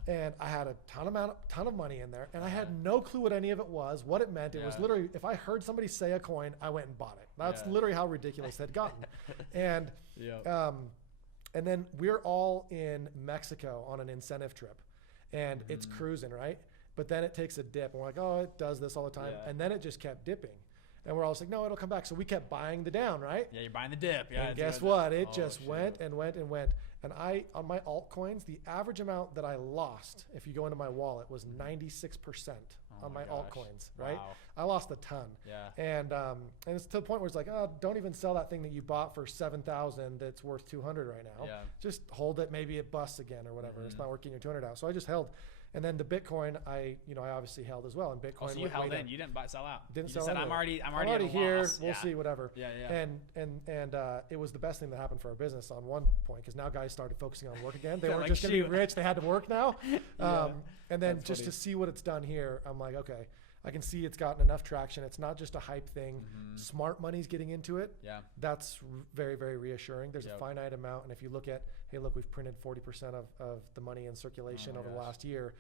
and I had a ton of money in there, and I had no clue what any of it was, what it meant. It was literally, if I heard somebody say a coin, I went and bought it. That's literally how ridiculous it had gotten. And, and then we're all in Mexico on an incentive trip, and it's cruising, right? But then it takes a dip, and we're like, oh, it does this all the time. And then it just kept dipping. And we're all like, no, it'll come back. So we kept buying the down, right? Yeah, you're buying the dip. Yeah. And guess what? It just went and went and went. And on my altcoins, the average amount that I lost, if you go into my wallet, was 96% on my altcoins, right? Wow. I lost a ton. Yeah. And it's to the point where it's like, oh, don't even sell that thing that you bought for $7,000 that's worth $200 right now. Yeah. Just hold it. Maybe it busts again or whatever. It's not working your $200 out. So I just held. And then the Bitcoin, I obviously held as well. And Bitcoin, so you held in. You didn't sell out. Didn't you sell. Said, I'm already here. Loss. We'll see, whatever. Yeah. And it was the best thing that happened for our business on one point, because now guys started focusing on work again. They weren't just going to be rich; they had to work now. And then just to see what it's done here, I'm like, okay, I can see it's gotten enough traction. It's not just a hype thing. Smart money's getting into it. Yeah, that's very, very reassuring. There's a finite amount, and if you look at, hey, look, we've printed 40% of the money in circulation over the last year.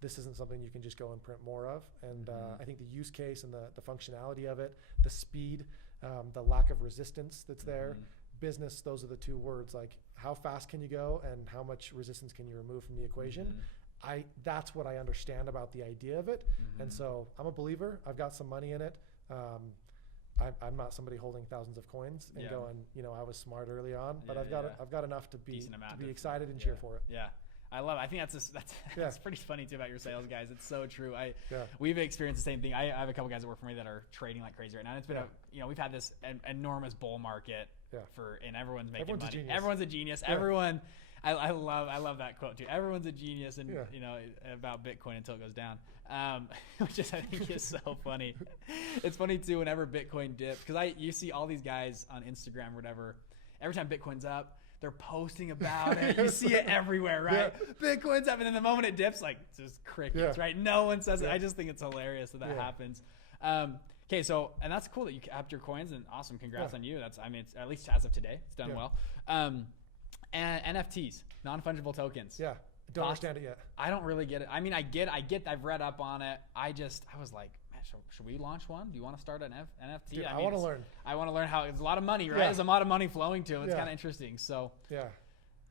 This isn't something you can just go and print more of. And I think the use case and the functionality of it, the speed, the lack of resistance that's there, business, those are the two words. Like, how fast can you go and how much resistance can you remove from the equation? That's what I understand about the idea of it. And so I'm a believer. I've got some money in it. I'm not somebody holding thousands of coins and going, I was smart early on, but I've got enough to be excited and cheer for it. Yeah. I love it. I think that's pretty funny too about your sales guys. It's so true. We've experienced the same thing. I have a couple guys that work for me that are trading like crazy right now. And it's been we've had this enormous bull market and everyone's making money. Everyone's a genius. Everyone, I love that quote too. Everyone's a genius, and about Bitcoin until it goes down, which I think is so funny. It's funny too whenever Bitcoin dips, because you see all these guys on Instagram or whatever. Every time Bitcoin's up, they're posting about it. You see it everywhere, right? Bitcoin's up, and then the moment it dips, like, just crickets, right? No one says it. I just think it's hilarious that happens. Okay, so, and that's cool that you kept your coins, and awesome. Congrats on you. It's at least as of today, it's done well. And NFTs, non-fungible tokens. Yeah, don't understand it yet. I don't really get it. I mean, I've read up on it. I was like, man, should we launch one? Do you want to start an NFT? Dude, I want to learn. I want to learn how. It's a lot of money, right? There's a lot of money flowing to it. It's kind of interesting. So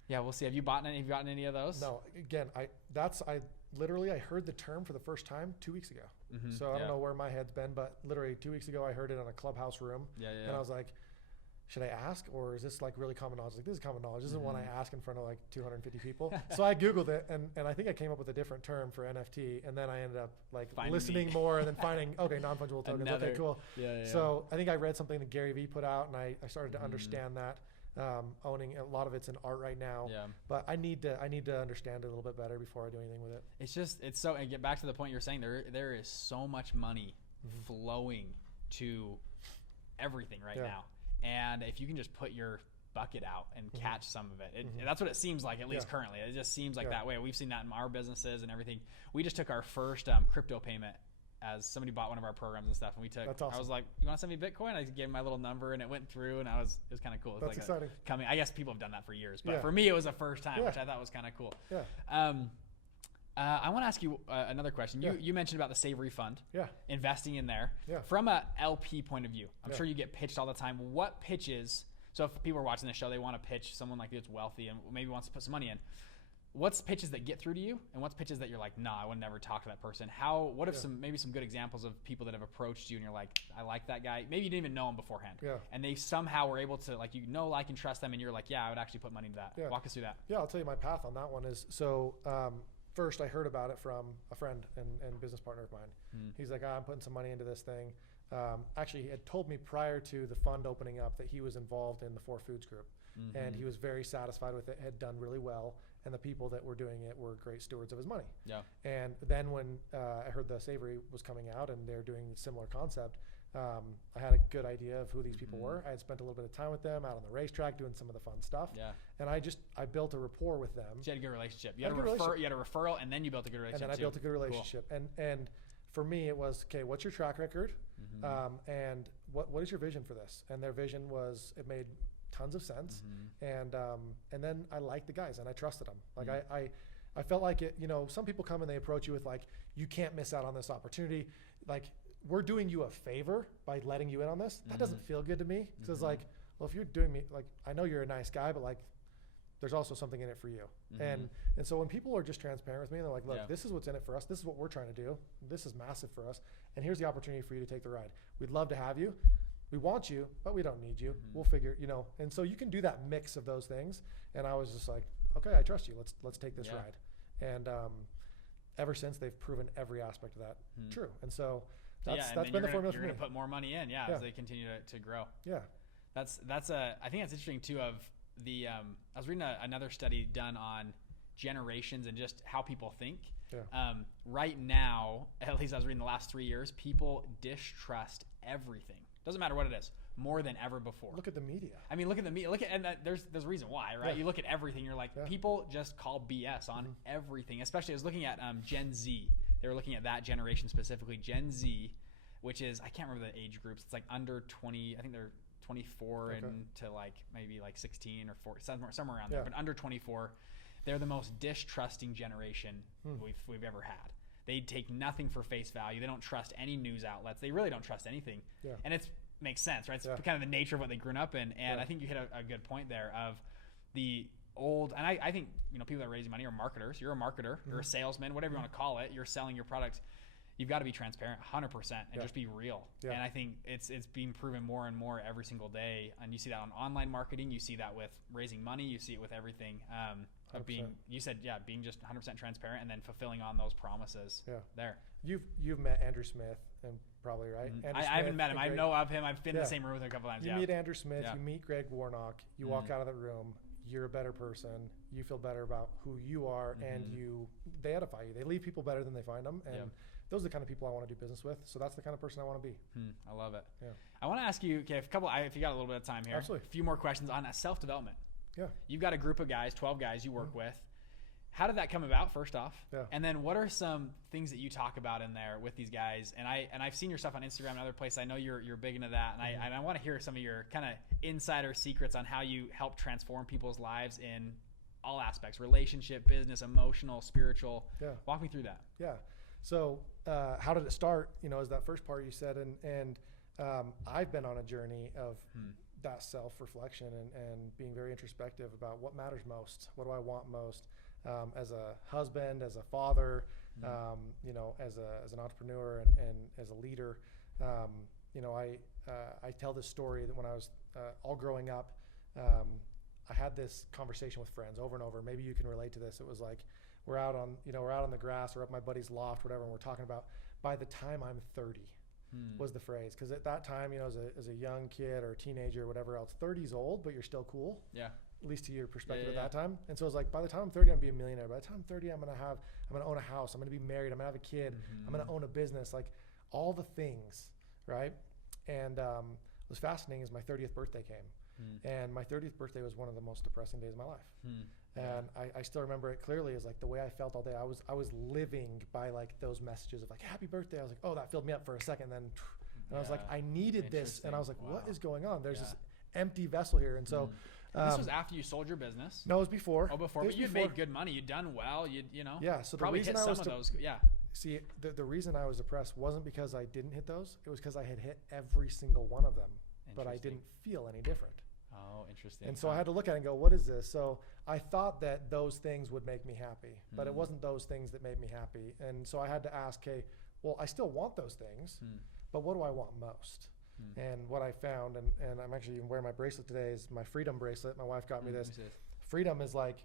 we'll see. Have you gotten any of those? No. Again, I heard the term for the first time 2 weeks ago. So I don't know where my head's been, but literally 2 weeks ago I heard it on a Clubhouse room. And I was like, should I ask, or is this like really common knowledge? Like, this is common knowledge. This isn't one I ask in front of like 250 people. So I Googled it, and I think I came up with a different term for NFT, and then I ended up like listening more and then finding, okay, non-fungible tokens. Okay, cool. So I think I read something that Gary Vee put out, and I started to understand that. Owning a lot of it's in art right now, but I need to understand it a little bit better before I do anything with it. It's so, and get back to the point you're saying, there is so much money flowing to everything right now. And if you can just put your bucket out and catch some of it, that's what it seems like, at least currently. It just seems like that way. We've seen that in our businesses and everything. We just took our first crypto payment as somebody bought one of our programs and stuff, and we took. That's awesome. I was like, "You want to send me Bitcoin?" I gave him my little number, and it went through, and it was kind of cool. That's exciting. I guess people have done that for years, but for me, it was the first time, which I thought was kind of cool. I want to ask you another question. You mentioned about the Savory Fund, investing in there. From a LP point of view, I'm sure you get pitched all the time. What pitches? So if people are watching this show, they want to pitch someone like you that's wealthy and maybe wants to put some money in. What's pitches that get through to you, and what's pitches that you're like, nah, I would never talk to that person? What if some good examples of people that have approached you and you're like, I like that guy. Maybe you didn't even know him beforehand, and they somehow were able to, like, like and trust them, and you're like, yeah, I would actually put money into that. Walk us through that. Yeah, I'll tell you my path on that one is so. First, I heard about it from a friend and business partner of mine. He's like, I'm putting some money into this thing. actually he had told me prior to the fund opening up that he was involved in the 4 Foods group, and he was very satisfied with it, had done really well, and the people that were doing it were great stewards of his money. Yeah. And then when I heard the Savory was coming out and they're doing a similar concept, I had a good idea of who these people were. I had spent a little bit of time with them out on the racetrack doing some of the fun stuff. Yeah. And I built a rapport with them. So you had a good relationship. You had a referral, and then you built a good relationship. And then I built a good relationship. Cool. And for me, it was, okay, what's your track record? And what is your vision for this? And their vision was, it made tons of sense. And then I liked the guys and I trusted them. Like I felt like it, you know, some people come and they approach you with like, you can't miss out on this opportunity. Like, we're doing you a favor by letting you in on this. That doesn't feel good to me. Because it's like, well, if you're doing me, like, I know you're a nice guy, but like, there's also something in it for you. And so when people are just transparent with me, they're like, look, this is what's in it for us. This is what we're trying to do. This is massive for us. And here's the opportunity for you to take the ride. We'd love to have you. We want you, but we don't need you. We'll figure, you know. And so you can do that mix of those things. And I was just like, okay, I trust you. Let's take this ride. And ever since, they've proven every aspect of that true. And so that's been the formula for me. You're going to put more money in, as they continue to grow. Yeah. I think that's interesting too. Of the I was reading another study done on generations and just how people think. Yeah. Right now, at least I was reading the last 3 years, people distrust everything. Doesn't matter what it is, more than ever before. Look at the media. I mean, look at the media. There's a reason why, right? Yeah. You look at everything. You're like, people just call BS on everything. Especially, I was looking at Gen Z. They were looking at that generation specifically, Gen Z, which is, I can't remember the age groups. It's like under 20. I think they're 24 and to like maybe like 16 or 4, somewhere around there. But under 24, they're the most distrusting generation we've ever had. They take nothing for face value. They don't trust any news outlets. They really don't trust anything. Yeah. And it makes sense, right? It's kind of the nature of what they grew up in. And I think you hit a good point there of the old, and I think, you know, people that are raising money are marketers. You're a marketer. You're a salesman, whatever you want to call it. You're selling your product. You've got to be transparent 100% and just be real. Yeah. And I think it's being proven more and more every single day. And you see that on online marketing. You see that with raising money. You see it with everything. Of being, you said, being just 100% transparent and then fulfilling on those promises. Yeah. There. You've met Andrew Smith, and probably, right? I haven't met him. I know of him. I've been in the same room with him a couple times. You meet Andrew Smith. You meet Greg Warnock. You walk out of the room. You're a better person. You feel better about who you are, and they edify you. They leave people better than they find them, and those are the kind of people I want to do business with. So that's the kind of person I want to be. I love it. Yeah. I want to ask you, okay, if you got a little bit of time here, absolutely, a few more questions on self-development. Yeah. You've got a group of guys, 12 guys you work with. How did that come about, first off? Yeah. And then what are some things that you talk about in there with these guys? And I've seen your stuff on Instagram and other places. I know you're big into that. And I want to hear some of your kind of insider secrets on how you help transform people's lives in all aspects: relationship, business, emotional, spiritual. Yeah. Walk me through that. Yeah. So how did it start? You know, is that first part you said. And I've been on a journey of that self-reflection and being very introspective about what matters most. What do I want most? As a husband, as a father, you know, as an entrepreneur and as a leader. You know, I tell this story that when I was all growing up, I had this conversation with friends over and over. Maybe you can relate to this. It was like, we're out on the grass or up my buddy's loft, whatever, and we're talking about, by the time I'm 30, was the phrase. Because at that time, you know, as a young kid or a teenager or whatever else, 30's old, but you're still cool. Yeah. At least to your perspective at that time. And so it's like, by the time I'm 30, I'm gonna be a millionaire. By the time I'm 30, I'm gonna own a house. I'm gonna be married. I'm gonna have a kid. I'm gonna own a business. Like all the things, right? And what was fascinating is my 30th birthday came. And my 30th birthday was one of the most depressing days of my life. And I still remember it clearly as like the way I felt all day. I was living by like those messages of like, happy birthday. I was like, oh, that filled me up for a second. And I was like, I needed this. And I was like, what is going on? There's this empty vessel here. And so this was after you sold your business. No, it was before. Oh, before. But you'd made good money. You'd done well. You know. Yeah. So probably the reason hit some of those. Yeah. See, the reason I was depressed wasn't because I didn't hit those. It was because I had hit every single one of them, but I didn't feel any different. Oh, interesting. And so I had to look at it and go, what is this? So I thought that those things would make me happy, but it wasn't those things that made me happy. And so I had to ask, okay, well, I still want those things, but what do I want most? And what I found, and I'm actually even wearing my bracelet today, is my freedom bracelet. My wife got me this. Freedom is like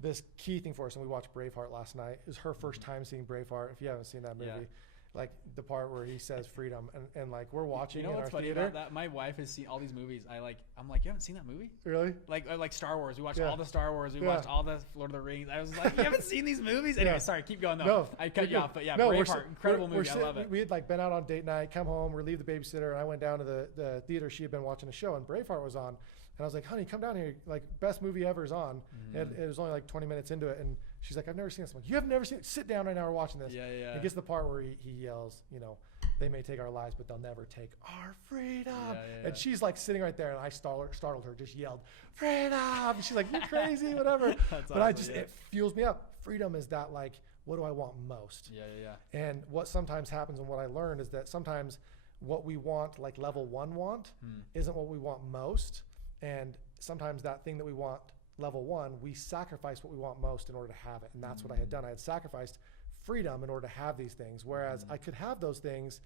this key thing for us. And we watched Braveheart last night. It was her first time seeing Braveheart. If you haven't seen that movie, like the part where he says freedom, and like we're watching You know in what's our funny theater. about that? My wife has seen all these movies. I'm like, you haven't seen that movie? Really? Like Star Wars. We watched Yeah. all the Star Wars. We Yeah. watched all the Lord of the Rings. I was like, you haven't seen these movies? Anyway, Yeah. sorry, keep going though. No, I cut you off, but yeah, no, Braveheart, incredible movie. I love it. We had like been out on date night, come home, relieve the babysitter, and I went down to the theater. She had been watching a show, and Braveheart was on. And I was like, honey, come down here. Like, best movie ever is on. And it was only like 20 minutes into it. And she's like, I've never seen this. I'm like, you have never seen it? Sit down right now. We're watching this. Yeah, yeah. And it gets to the part where he yells, you know, they may take our lives, but they'll never take our freedom. Yeah. And she's like sitting right there. And I startled her, just yelled, freedom. And she's like, you're crazy, whatever. But awesome, it fuels me up. Freedom is that, like, what do I want most? Yeah. And what sometimes happens, and what I learned is that sometimes what we want, like level 1 want, isn't what we want most. And sometimes that thing that we want level 1, we sacrifice what we want most in order to have it. And that's what I had done. I had sacrificed freedom in order to have these things. Whereas I could have those things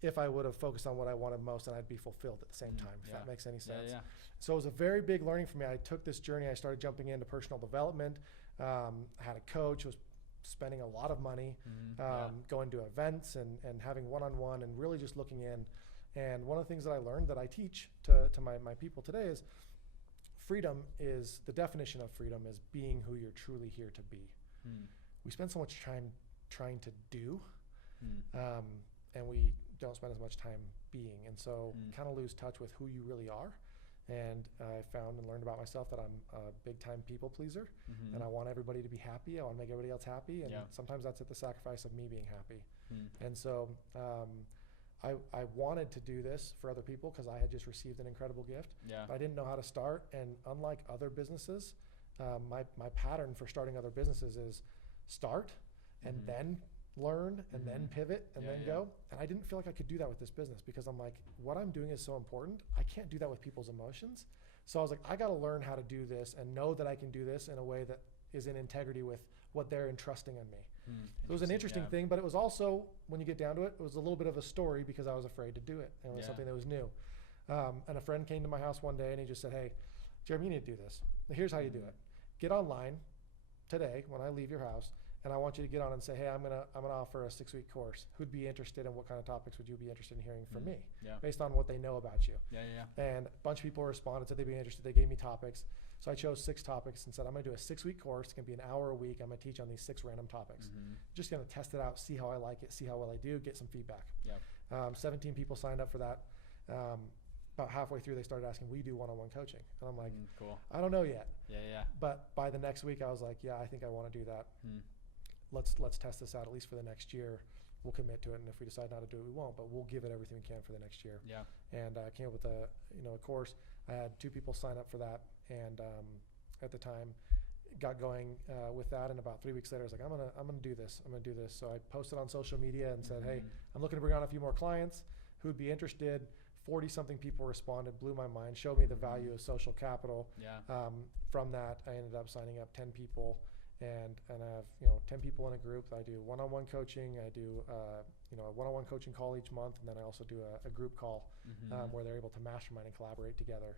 if I would have focused on what I wanted most, and I'd be fulfilled at the same time, if that makes any sense. Yeah. So it was a very big learning for me. I took this journey. I started jumping into personal development. I had a coach, was spending a lot of money, going to events and having one-on-one and really just looking in. And one of the things that I learned that I teach to my people today is freedom is, the definition of freedom is being who you're truly here to be. We spend so much time trying to do, and we don't spend as much time being. And so kind of lose touch with who you really are. And I found and learned about myself that I'm a big time people pleaser, and I want everybody to be happy. I want to make everybody else happy. And sometimes that's at the sacrifice of me being happy. And so, I wanted to do this for other people because I had just received an incredible gift. But I didn't know how to start. And unlike other businesses, my pattern for starting other businesses is start and then learn and then pivot and then go. And I didn't feel like I could do that with this business because I'm like, what I'm doing is so important. I can't do that with people's emotions. So I was like, I got to learn how to do this and know that I can do this in a way that is in integrity with what they're entrusting in me. It was an interesting thing, but it was also, when you get down to it, it was a little bit of a story because I was afraid to do it. And it was something that was new. And a friend came to my house one day and he just said, hey, Jeremy, you need to do this. Here's how you do it. Get online today when I leave your house, and I want you to get on and say, hey, I'm gonna offer a 6-week course. Who'd be interested in, what kind of topics would you be interested in hearing from me? Based on what they know about you. And a bunch of people responded, said they'd be interested. They gave me topics. So I chose 6 topics and said, I'm gonna do a 6-week course. It's gonna be an hour a week. I'm gonna teach on these 6 random topics. Just gonna test it out, see how I like it, see how well I do, get some feedback. 17 people signed up for that. About halfway through, they started asking, will you do one-on-one coaching? And I'm like, cool. I don't know yet. But by the next week, I was like, yeah, I think I want to do that. Let's test this out at least for the next year. We'll commit to it, and if we decide not to do it, we won't. But we'll give it everything we can for the next year. And I came up with a course. I had 2 people sign up for that, and at the time, got going with that. And about 3 weeks later, I was like, I'm gonna do this. I'm gonna do this. So I posted on social media and said, hey, I'm looking to bring on a few more clients who'd be interested. 40-something people responded, blew my mind, showed me the value of social capital. From that, I ended up signing up 10 people, and I have 10 people in a group. I do one-on-one coaching. I do a one-on-one coaching call each month, and then I also do a group call where they're able to mastermind and collaborate together.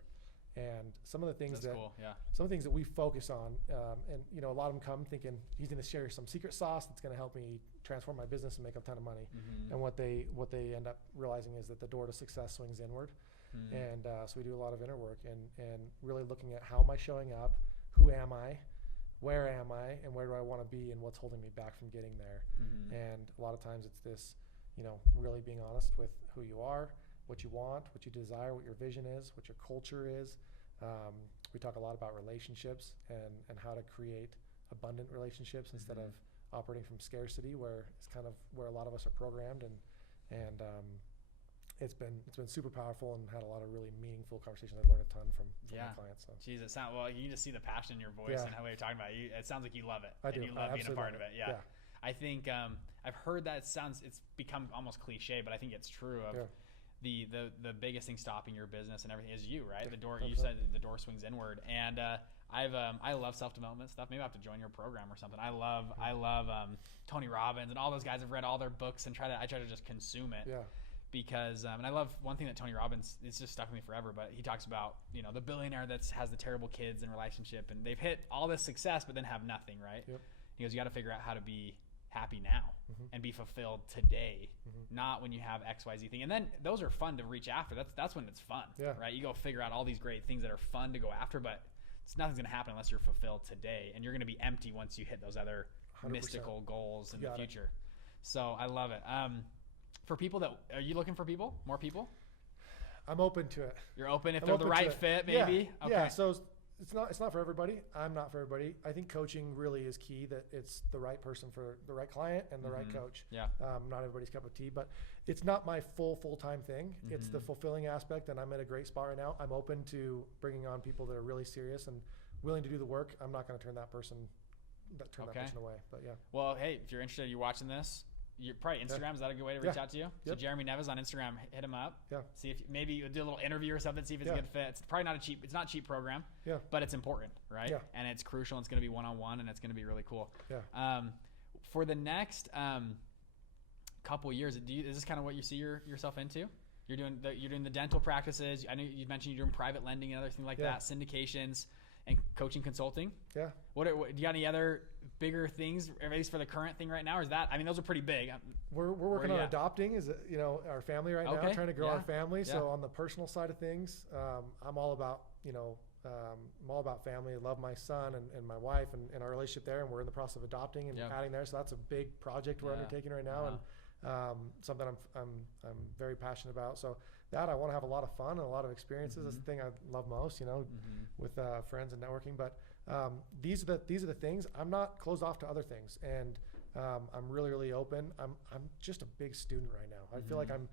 And some of the things some of the things that we focus on, and a lot of them come thinking he's going to share some secret sauce that's going to help me transform my business and make a ton of money. And what they end up realizing is that the door to success swings inward. And so we do a lot of inner work and really looking at how am I showing up, who am I, where am I, and where do I want to be, and what's holding me back from getting there. And a lot of times it's this, really being honest with who you are, what you want, what you desire, what your vision is, what your culture is. We talk a lot about relationships and how to create abundant relationships instead of operating from scarcity, where it's kind of where a lot of us are programmed. And it's been super powerful and had a lot of really meaningful conversations. I learned a ton from my clients. So. Jeez, you can just see the passion in your voice and how you're talking about it. It sounds like you love it. I do. You love being a part of it. Yeah. I think I've heard that it's become almost cliche, but I think it's true of the biggest thing stopping your business and everything is you, right? The door, you said the door swings inward. And I love self-development stuff. Maybe I have to join your program or something. I love Tony Robbins and all those guys. I've read all their books and I try to just consume it. Because and I love one thing that Tony Robbins, it's just stuck with me forever, but he talks about the billionaire that has the terrible kids and relationship, and they've hit all this success but then have nothing, right? He goes, you got to figure out how to be happy now and be fulfilled today, not when you have XYZ thing. And then those are fun to reach after. That's when it's fun, right? You go figure out all these great things that are fun to go after, but nothing's going to happen unless you're fulfilled today. And you're going to be empty once you hit those other 100%. Mystical goals in the future. So I love it. For people are you looking for more people? I'm open to it. You're open if they're the right fit, maybe? Yeah. Okay. Yeah. So it's not for everybody. I'm not for everybody. I think coaching really is key, that it's the right person for the right client and the right coach. Yeah. Not everybody's cup of tea, but it's not my full-time thing. It's the fulfilling aspect, and I'm at a great spot right now. I'm open to bringing on people that are really serious and willing to do the work. I'm not going to turn that person away, but yeah. Well, hey, if you're interested, you're watching this, you're probably Instagram. Is that a good way to reach out to you? So Jeremy Neves on Instagram, hit him up. Yeah. See if maybe you do a little interview or something, see if it's a good fit. It's probably not a cheap program. Yeah. But it's important, right? Yeah. And it's crucial. And it's going to be one-on-one, and it's going to be really cool. Yeah. For the next couple years, is this kind of what you see yourself into? You're doing the dental practices. I know you mentioned you're doing private lending and other things like that, syndications, and coaching what do you got any other bigger things, at least for the current thing right now? Or is that, I mean, those are pretty big. We're working on adopting our family right now, trying to grow our family. So on the personal side of things, I'm all about family. I love my son and my wife and our relationship there, and we're in the process of adopting and adding there. So that's a big project we're undertaking right now, and something I'm very passionate about. So that I want to have a lot of fun and a lot of experiences. That's the thing I love most, with friends and networking. But these are the things. I'm not closed off to other things, and I'm really, really open. I'm just a big student right now. I feel like I'm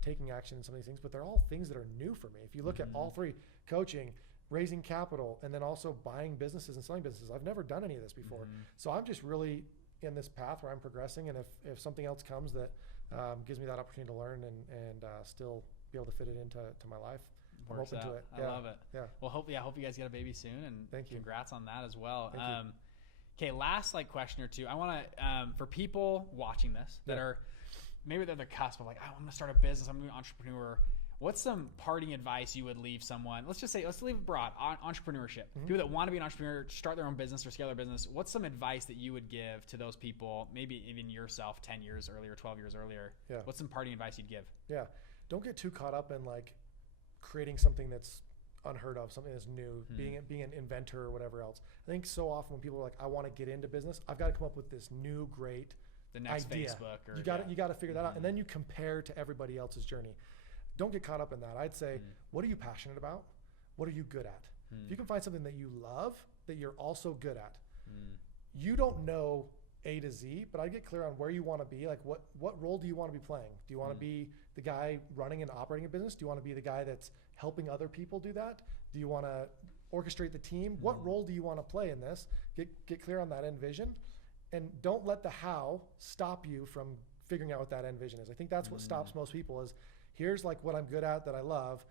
taking action in some of these things, but they're all things that are new for me. If you look at all three: coaching, raising capital, and then also buying businesses and selling businesses. I've never done any of this before, so I'm just really in this path where I'm progressing. And if something else comes that gives me that opportunity to learn and still be able to fit it into my life, I'm open to it. I love it. Yeah. Well, hope you guys get a baby soon, and thank you. Congrats on that as well. Okay, last question or two. I want to for people watching this that are maybe they're the cusp of like, I'm going to start a business, I'm going to be an entrepreneur. What's some parting advice you would leave someone? Let's leave it broad, entrepreneurship. People that want to be an entrepreneur, start their own business or scale their business. What's some advice that you would give to those people, maybe even yourself 10 years earlier, 12 years earlier? Yeah. What's some parting advice you'd give? Yeah. Don't get too caught up in like creating something that's unheard of, something that's new, being an inventor or whatever else. I think so often when people are like, I want to get into business, I've got to come up with this new great the next idea. Facebook. Or, you got to figure that out, and then you compare to everybody else's journey. Don't get caught up in that. I'd say, what are you passionate about? What are you good at? If you can find something that you love, that you're also good at, you don't know A to Z, but I'd get clear on where you want to be. Like what role do you want to be playing? Do you want to be the guy running and operating a business? Do you want to be the guy that's helping other people do that? Do you want to orchestrate the team? What role do you want to play in this? Get clear on that end vision, and don't let the how stop you from figuring out what that end vision is. I think that's what stops most people is, here's like what I'm good at that I love,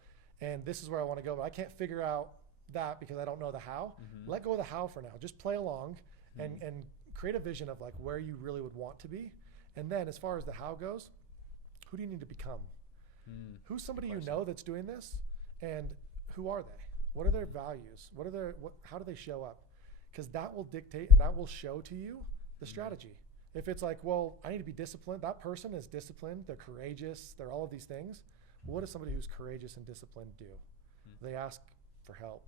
and this is where I want to go, but I can't figure out that because I don't know the how. Let go of the how for now. Just play along and create a vision of like where you really would want to be. And then as far as the how goes, who do you need to become? Who's somebody you know that's doing this, and who are they? What are their values? How do they show up? Because that will dictate and that will show to you the strategy. If it's like, well, I need to be disciplined. That person is disciplined. They're courageous. They're all of these things. What does somebody who's courageous and disciplined do? They ask for help.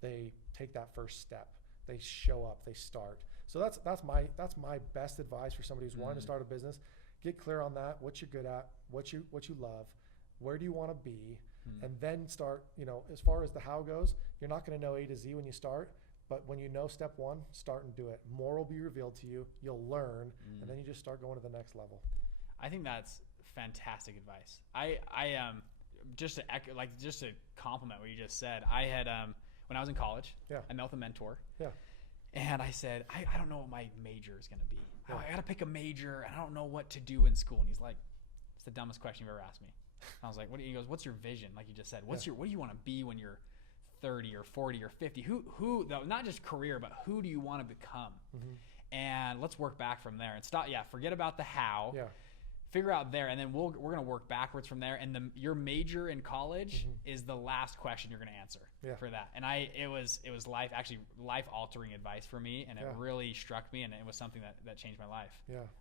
They take that first step. They show up. They start. So that's my best advice for somebody who's wanting to start a business. Get clear on that. What you're good at. What you love. Where do you want to be? And then start. As far as the how goes, you're not going to know A to Z when you start. But when you know step one, start and do it. More will be revealed to you. You'll learn, and then you just start going to the next level. I think that's fantastic advice. I just to echo, just to compliment what you just said. I had when I was in college, I met with a mentor. And I said, I don't know what my major is going to be. I got to pick a major, and I don't know what to do in school. And he's like, "It's the dumbest question you've ever asked me." And I was like, "What?" He goes, "What's your vision?" Like you just said, what do you want to be when you're 30 or 40 or 50? Who though, not just career, but who do you want to become? And let's work back from there and stop. Forget about the how. figure out there, and then we're going to work backwards from there. And your major in college is the last question you're going to answer for that. And it was life altering advice for me, and it really struck me, and it was something that changed my life.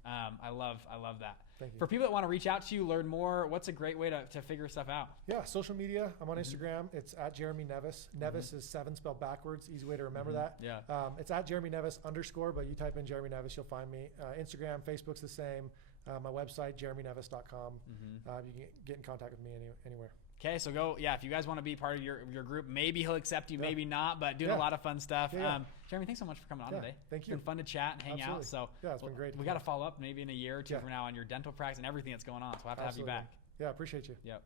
I love that. Thank you. For people that want to reach out to you, learn more, what's a great way to figure stuff out? Yeah, social media. I'm on Instagram. It's at Jeremy Neves. Neves is 7 spelled backwards. Easy way to remember that. Yeah. It's at Jeremy Neves _, but you type in Jeremy Neves, you'll find me. Instagram, Facebook's the same. My website, jeremyneves.com. You can get in contact with me anywhere. Okay, so go, if you guys want to be part of your group, maybe he'll accept you, maybe not, but doing a lot of fun stuff. Jeremy, thanks so much for coming on today. Thank you. It's been fun to chat and hang out. So it's been great. We got to follow up maybe in a year or two from now on your dental practice and everything that's going on. So we'll have to have you back. Yeah, appreciate you. Yep.